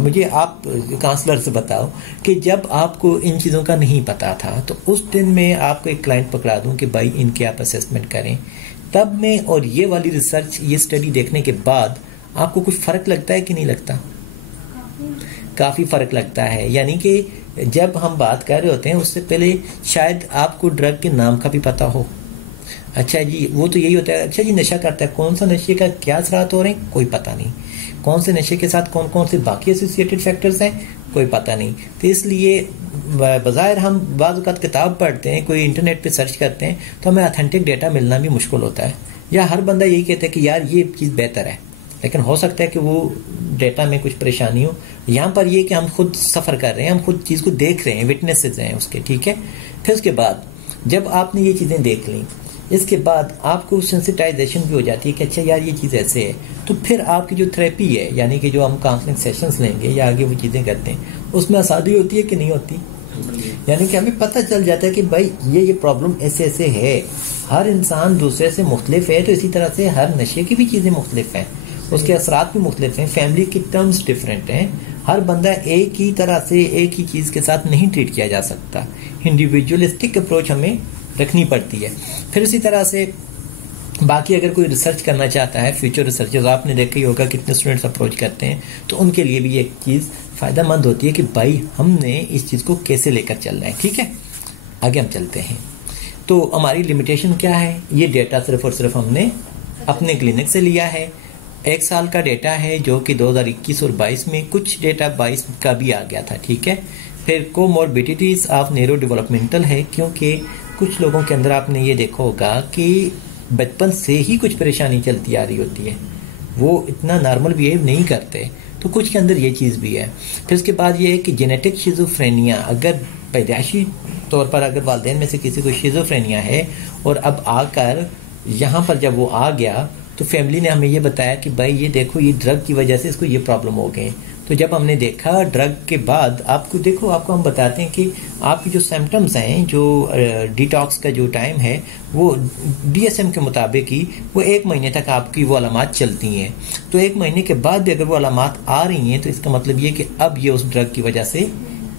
مجھے آپ کاؤنسلر سے بتاؤ کہ جب آپ کو ان چیزوں کا نہیں پتا تھا تو اس دن میں آپ کو ایک کلائنٹ پکڑا دوں کہ بھائی ان کے آپ اسیسمنٹ کریں, تب میں اور یہ والی ریسرچ, یہ اسٹڈی دیکھنے کے بعد آپ کو کچھ فرق لگتا ہے کہ نہیں لگتا؟ کافی فرق لگتا ہے. یعنی کہ جب ہم بات کر رہے ہوتے ہیں اس سے پہلے شاید آپ کو ڈرگ کے نام کا بھی پتا ہو. اچھا جی, وہ تو یہی ہوتا ہے, اچھا جی نشہ کرتا ہے, کون سا نشے کا کیا اثرات ہو رہے ہیں کوئی پتہ نہیں, کون سے نشے کے ساتھ کون کون سے باقی ایسوسیٹڈ فیکٹرز ہیں کوئی پتہ نہیں. تو اس لیے بظاہر ہم بعض اوقات کتاب پڑھتے ہیں, کوئی انٹرنیٹ پہ سرچ کرتے ہیں تو ہمیں اتھینٹک ڈیٹا ملنا بھی مشکل ہوتا ہے, یا ہر بندہ یہی کہتا ہے کہ یار یہ چیز بہتر ہے, لیکن ہو سکتا ہے کہ وہ ڈیٹا میں کچھ پریشانی ہو. یہاں پر یہ کہ ہم خود سفر کر رہے ہیں, ہم خود چیز کو دیکھ رہے ہیں, وٹنسز ہیں اس کے. ٹھیک ہے. پھر اس کے بعد جب آپ نے یہ چیزیں دیکھ لیں, اس کے بعد آپ کو سینسٹائزیشن بھی ہو جاتی ہے کہ اچھا یار یہ چیز ایسے ہے, تو پھر آپ کی جو تھراپی ہے, یعنی کہ جو ہم کاؤنسلنگ سیشنز لیں گے یا آگے وہ چیزیں کرتے ہیں, اس میں آسانی ہوتی ہے کہ نہیں ہوتی؟ یعنی کہ ہمیں پتہ چل جاتا ہے کہ بھائی یہ پرابلم ایسے ایسے ہے. ہر انسان دوسرے سے مختلف ہے, تو اسی طرح سے ہر نشے کی بھی چیزیں مختلف ہیں, اس کے اثرات بھی مختلف ہیں, فیملی کی ٹرمز ڈفرینٹ ہیں. ہر بندہ ایک ہی طرح سے ایک ہی چیز کے ساتھ نہیں ٹریٹ کیا جا سکتا. انڈیویجولسٹک اپروچ ہمیں رکھنی پڑتی ہے. پھر اسی طرح سے باقی اگر کوئی ریسرچ کرنا چاہتا ہے, فیوچر ریسرچز آپ نے دیکھا ہی ہوگا کتنے اسٹوڈنٹس اپروچ کرتے ہیں, تو ان کے لیے بھی ایک چیز فائدہ مند ہوتی ہے کہ بھائی ہم نے اس چیز کو کیسے لے کر چل رہے ہیں. ٹھیک ہے, آگے ہم چلتے ہیں. تو ہماری لمیٹیشن کیا ہے؟ یہ ڈیٹا صرف اور صرف ہم نے اپنے کلینک سے لیا ہے. 1 سال کا ڈیٹا ہے جو کہ 2021 اور 22 میں, کچھ ڈیٹا 22 کا بھی آ گیا تھا. ٹھیک ہے. پھر کوموربیڈیٹیز آف نیرو ڈیولپمنٹل ہے, کیونکہ کچھ لوگوں کے اندر آپ نے یہ دیکھا ہوگا کہ بچپن سے ہی کچھ پریشانی چلتی آ رہی ہوتی ہے, وہ اتنا نارمل بیہیو نہیں کرتے, تو کچھ کے اندر یہ چیز بھی ہے. پھر اس کے بعد یہ ہے کہ جینیٹک شیزوفرینیا, اگر پیدائشی طور پر اگر والدین میں سے کسی کو شیزوفرینیا ہے اور اب آ کر یہاں پر جب وہ آ گیا تو فیملی نے ہمیں یہ بتایا کہ بھائی یہ دیکھو یہ ڈرگ کی وجہ سے اس کو یہ پرابلم ہو گئے. تو جب ہم نے دیکھا ڈرگ کے بعد, آپ کو دیکھو, آپ کو ہم بتاتے ہیں کہ آپ کی جو سمٹمز ہیں, جو ڈیٹاکس کا جو ٹائم ہے وہ DSM کے مطابق ہی وہ 1 مہینے تک آپ کی وہ علامات چلتی ہیں. تو 1 مہینے کے بعد بھی اگر وہ علامات آ رہی ہیں تو اس کا مطلب یہ کہ اب یہ اس ڈرگ کی وجہ سے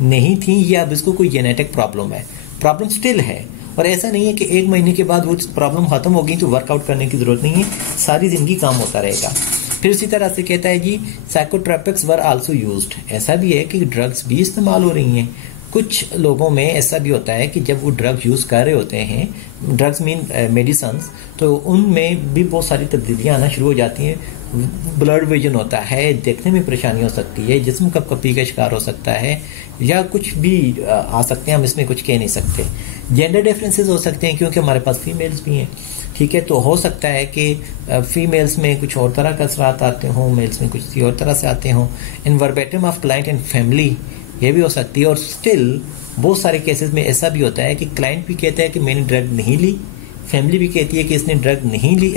نہیں تھیں, یا اب اس کو کوئی جینیٹک پرابلم ہے. پرابلم سٹل ہے, اور ایسا نہیں ہے کہ 1 مہینے کے بعد وہ پرابلم ختم ہو گئی تو ورک آؤٹ کرنے کی ضرورت نہیں ہے, ساری زندگی کام ہوتا رہے گا. پھر اسی طرح سے کہتا ہے جی سائیکوٹراپکس ور آلسو یوزڈ, ایسا بھی ہے کہ ڈرگس بھی استعمال ہو رہی ہیں. کچھ لوگوں میں ایسا بھی ہوتا ہے کہ جب وہ ڈرگ یوز کر رہے ہوتے ہیں, ڈرگس مین میڈیسنس, تو ان میں بھی بہت ساری تبدیلیاں آنا شروع ہو جاتی ہیں. بلڈ ویژن ہوتا ہے, دیکھنے میں پریشانی ہو سکتی ہے, جسم کپ کپی کا شکار ہو سکتا ہے, یا کچھ بھی آ سکتے ہیں, ہم اس میں کچھ کہہ نہیں سکتے. جینڈر ڈیفرنسز ہو سکتے ہیں کیونکہ ہمارے پاس فیمیلز بھی ہیں. ٹھیک ہے, تو ہو سکتا ہے کہ فیمیلز میں کچھ اور طرح کا اثرات آتے ہوں, میلز میں کچھ اور طرح سے آتے ہوں. In verbatim of client and family یہ بھی ہو سکتی ہے. اور سٹل بہت سارے کیسز میں ایسا بھی ہوتا ہے کہ کلائنٹ بھی کہتا ہے کہ میں نے ڈرگ نہیں لی, فیملی بھی کہتی ہے کہ اس نے ڈرگ نہیں لی,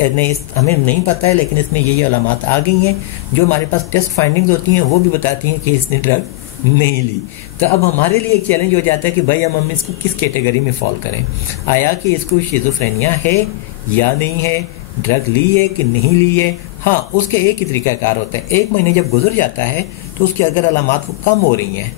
ہمیں نہیں پتہ ہے لیکن اس میں یہ علامات آ گئی ہیں. جو ہمارے پاس ٹیسٹ فائنڈنگز ہوتی ہیں وہ بھی بتاتی ہیں کہ اس نے ڈرگ نہیں لی. تو اب ہمارے لیے ایک چیلنج ہو جاتا ہے کہ بھائی ہم اس کو کس کیٹیگری میں فال کریں, آیا کہ اس کو شیزوفرینیا ہے یا نہیں ہے, ڈرگ لی ہے کہ نہیں لی ہے, ہاں اس کے ایک ہی طریقہ کار ہوتا ہے. 1 مہینے جب گزر جاتا ہے تو اس کی اگر علامات وہ کم ہو رہی ہیں,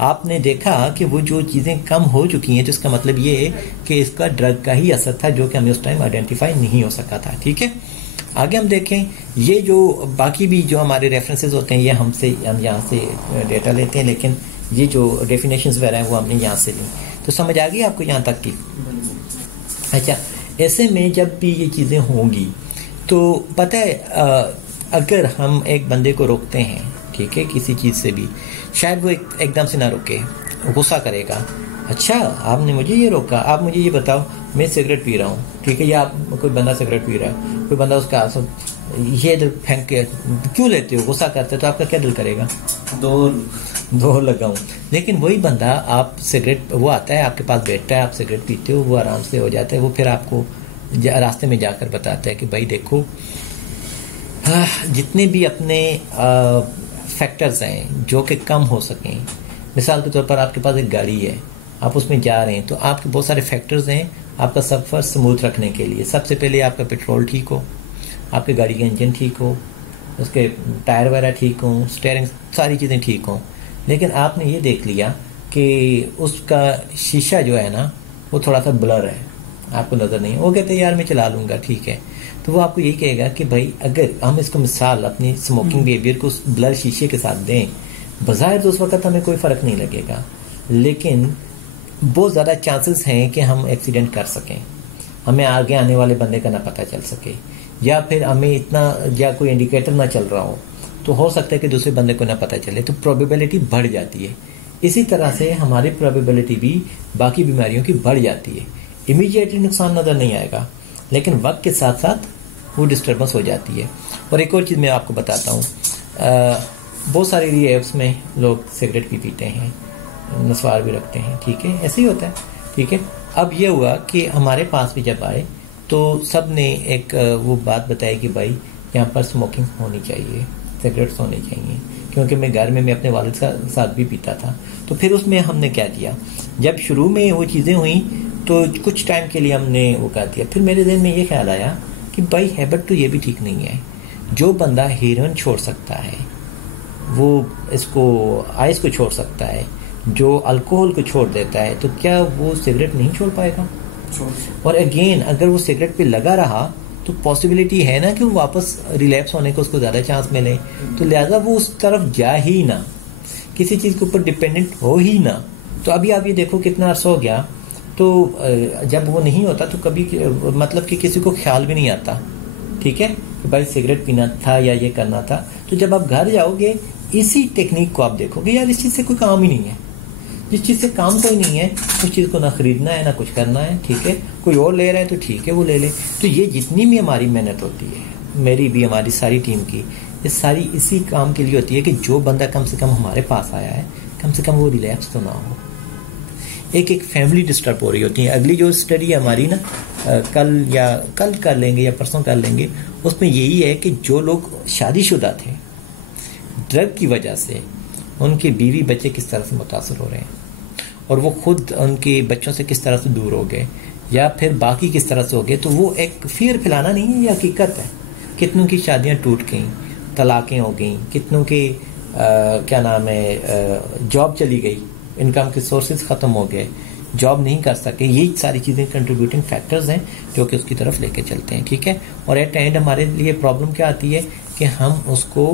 آپ نے دیکھا کہ وہ جو چیزیں کم ہو چکی ہیں, تو اس کا مطلب یہ ہے کہ اس کا ڈرگ کا ہی اثر تھا جو کہ ہمیں اس ٹائم آئیڈینٹیفائی نہیں ہو سکا تھا. ٹھیک ہے, آگے ہم دیکھیں. یہ جو باقی بھی جو ہمارے ریفرنسز ہوتے ہیں یہ ہم یہاں سے ڈیٹا لیتے ہیں, لیکن یہ جو ڈیفینیشنز وغیرہ ہیں وہ ہم نے یہاں سے لیں. تو سمجھ آ گئی آپ کو یہاں تک کی؟ اچھا, ایسے میں جب بھی یہ چیزیں ہوں گی تو پتہ ہے اگر ہم ایک بندے کو روکتے ہیں, ٹھیک ہے, کسی چیز سے بھی, شاید وہ ایک دم سے نہ روکے, غصہ کرے گا. اچھا آپ نے مجھے یہ روکا, آپ مجھے یہ بتاؤ میں سگریٹ پی رہا ہوں, ٹھیک ہے, یا آپ کوئی بندہ سگریٹ پی رہا ہے, کوئی بندہ اس کا یہ دل پھینک کے کیوں لیتے ہو, غصہ کرتے تو آپ کا کیا دل کرے گا؟ دو لگاؤں. لیکن وہی بندہ آپ سگریٹ, وہ آتا ہے آپ کے پاس بیٹھتا ہے, آپ سگریٹ پیتے ہو, وہ آرام سے ہو جاتا ہے, وہ پھر آپ کو راستے میں جا کر بتاتا ہے کہ بھائی دیکھو جتنے بھی اپنے فیکٹرز ہیں جو کہ کم ہو سکیں, مثال کے طور پر آپ کے پاس ایک گاڑی ہے, آپ اس میں جا رہے ہیں, تو آپ کے بہت سارے فیکٹرز ہیں آپ کا سفر سموتھ رکھنے کے لیے. سب سے پہلے آپ کا پیٹرول ٹھیک ہو, آپ کی گاڑی کا انجن ٹھیک ہو, اس کے ٹائر وغیرہ ٹھیک ہوں, اسٹیئرنگ, ساری چیزیں ٹھیک ہوں. لیکن آپ نے یہ دیکھ لیا کہ اس کا شیشہ جو ہے نا وہ تھوڑا سا بلر ہے, آپ کو نظر نہیں, وہ کہتے ہیں یار میں چلا لوں گا, ٹھیک ہے. تو وہ آپ کو یہی کہے گا کہ بھائی اگر ہم اس کو مثال اپنی اسموکنگ بیہیویئر کو اس بلر شیشے کے ساتھ دیں, بظاہر تو اس وقت ہمیں کوئی فرق نہیں لگے گا, لیکن بہت زیادہ چانسز ہیں کہ ہم ایکسیڈنٹ کر سکیں, ہمیں آگے آنے والے بندے کا نہ پتہ چل سکے, یا پھر ہمیں اتنا یا کوئی انڈیکیٹر نہ چل رہا ہو, تو ہو سکتا ہے کہ دوسرے بندے کو نہ پتہ چلے, تو پروبیبلٹی بڑھ جاتی ہے. اسی طرح سے ہماری پروبیبلٹی بھی باقی بیماریوں کی بڑھ جاتی ہے. امیڈیٹلی نقصان نظر نہیں آئے گا, لیکن وقت کے ساتھ ساتھ وہ ڈسٹربنس ہو جاتی ہے. اور ایک اور چیز میں آپ کو بتاتا ہوں, بہت ساری ریئیبس میں لوگ سگریٹ بھی پیتے ہیں, نسوار بھی رکھتے ہیں, ٹھیک ہے, ایسے ہی ہوتا ہے, ٹھیک ہے. اب یہ ہوا کہ ہمارے پاس بھی جب آئے تو سب نے ایک وہ بات بتائی کہ بھائی یہاں پر اسموکنگ ہونی چاہیے, سگریٹس ہونے چاہیے, کیونکہ میں گھر میں اپنے والد کے ساتھ بھی پیتا تھا. تو پھر اس میں ہم نے کیا کیا, جب شروع میں وہ چیزیں ہوئیں تو کچھ ٹائم کے لیے ہم نے وہ کر دیا. پھر میرے ذہن میں یہ خیال آیا کہ بھائی ہیبٹ تو یہ بھی ٹھیک نہیں ہے. جو بندہ ہیروئن چھوڑ سکتا ہے وہ اس کو آئس کو چھوڑ سکتا ہے, جو الکوہل کو چھوڑ دیتا ہے, تو کیا وہ سگریٹ نہیں چھوڑ پائے گا؟ اور اگین اگر وہ سگریٹ پہ لگا رہا تو پاسبلٹی ہے نا کہ وہ واپس ریلیپس ہونے کو اس کو زیادہ چانس ملے, تو لہذا وہ اس طرف جا ہی نہ, کسی چیز کے اوپر ڈپینڈنٹ ہو ہی نہ. تو ابھی آپ یہ دیکھو کتنا عرصہ ہو گیا, تو جب وہ نہیں ہوتا تو کبھی مطلب کہ کسی کو خیال بھی نہیں آتا, ٹھیک ہے, کہ بھائی سگریٹ پینا تھا یا یہ کرنا تھا. تو جب آپ گھر جاؤ گے اسی ٹیکنیک کو آپ دیکھو گے, یار اس چیز سے کوئی کام ہی نہیں ہے, جس چیز سے کام کوئی نہیں ہے اس چیز کو نہ خریدنا ہے نہ کچھ کرنا ہے, ٹھیک ہے. کوئی اور لے رہا ہے تو ٹھیک ہے وہ لے لے. تو یہ جتنی بھی ہماری محنت ہوتی ہے, میری بھی, ہماری ساری ٹیم کی, یہ ساری اسی کام کے لیے ہوتی ہے کہ جو بندہ کم سے کم ہمارے پاس آیا ہے کم سے کم وہ ریلیپس تو نہ ہو. ایک فیملی ڈسٹرب ہو رہی ہوتی ہے. اگلی جو اسٹڈی ہماری نا کل کر لیں گے یا پرسوں کر لیں گے, اس میں یہی ہے کہ جو لوگ شادی شدہ تھے ڈرگ کی وجہ سے ان کے بیوی بچے کس طرح سے متاثر ہو رہے ہیں, اور وہ خود ان کے بچوں سے کس طرح سے دور ہو گئے, یا پھر باقی کس طرح سے ہو گئے. تو وہ ایک فیئر پھیلانا نہیں ہے, یہ حقیقت ہے. کتنوں کی شادیاں ٹوٹ گئیں, طلاقیں ہو گئیں, کتنوں کے کیا نام ہے جاب چلی گئی, انکم کے سورسز ختم ہو گئے, جاب نہیں کر سکے. یہی ساری چیزیں کنٹریبیوٹنگ فیکٹرز ہیں جو کہ اس کی طرف لے کے چلتے ہیں, ٹھیک ہے. اور ایٹ اینڈ ہمارے لیے پرابلم کیا آتی ہے کہ ہم اس کو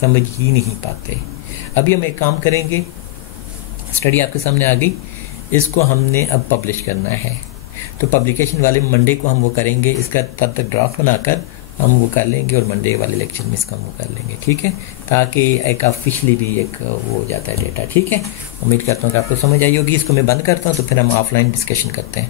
سمجھ ہی نہیں پاتے. ابھی ہم ایک کام کریں گے, اسٹڈی آپ کے سامنے آ گئی, اس کو ہم نے اب پبلش کرنا ہے. تو پبلیکیشن والے منڈے کو ہم وہ کریں گے, اس کا تب تک ڈرافٹ بنا کر ہم وہ کر لیں گے, اور منڈے والے لیکچر میں اس کا ہم وہ کر لیں گے, ٹھیک ہے, تاکہ ایک آفیشلی بھی ایک وہ ہو جاتا ہے ڈیٹا, ٹھیک ہے. امید کرتا ہوں کہ آپ کو سمجھ آئی ہوگی. اس کو میں بند کرتا ہوں تو پھر ہم آف لائن ڈسکشن کرتے ہیں.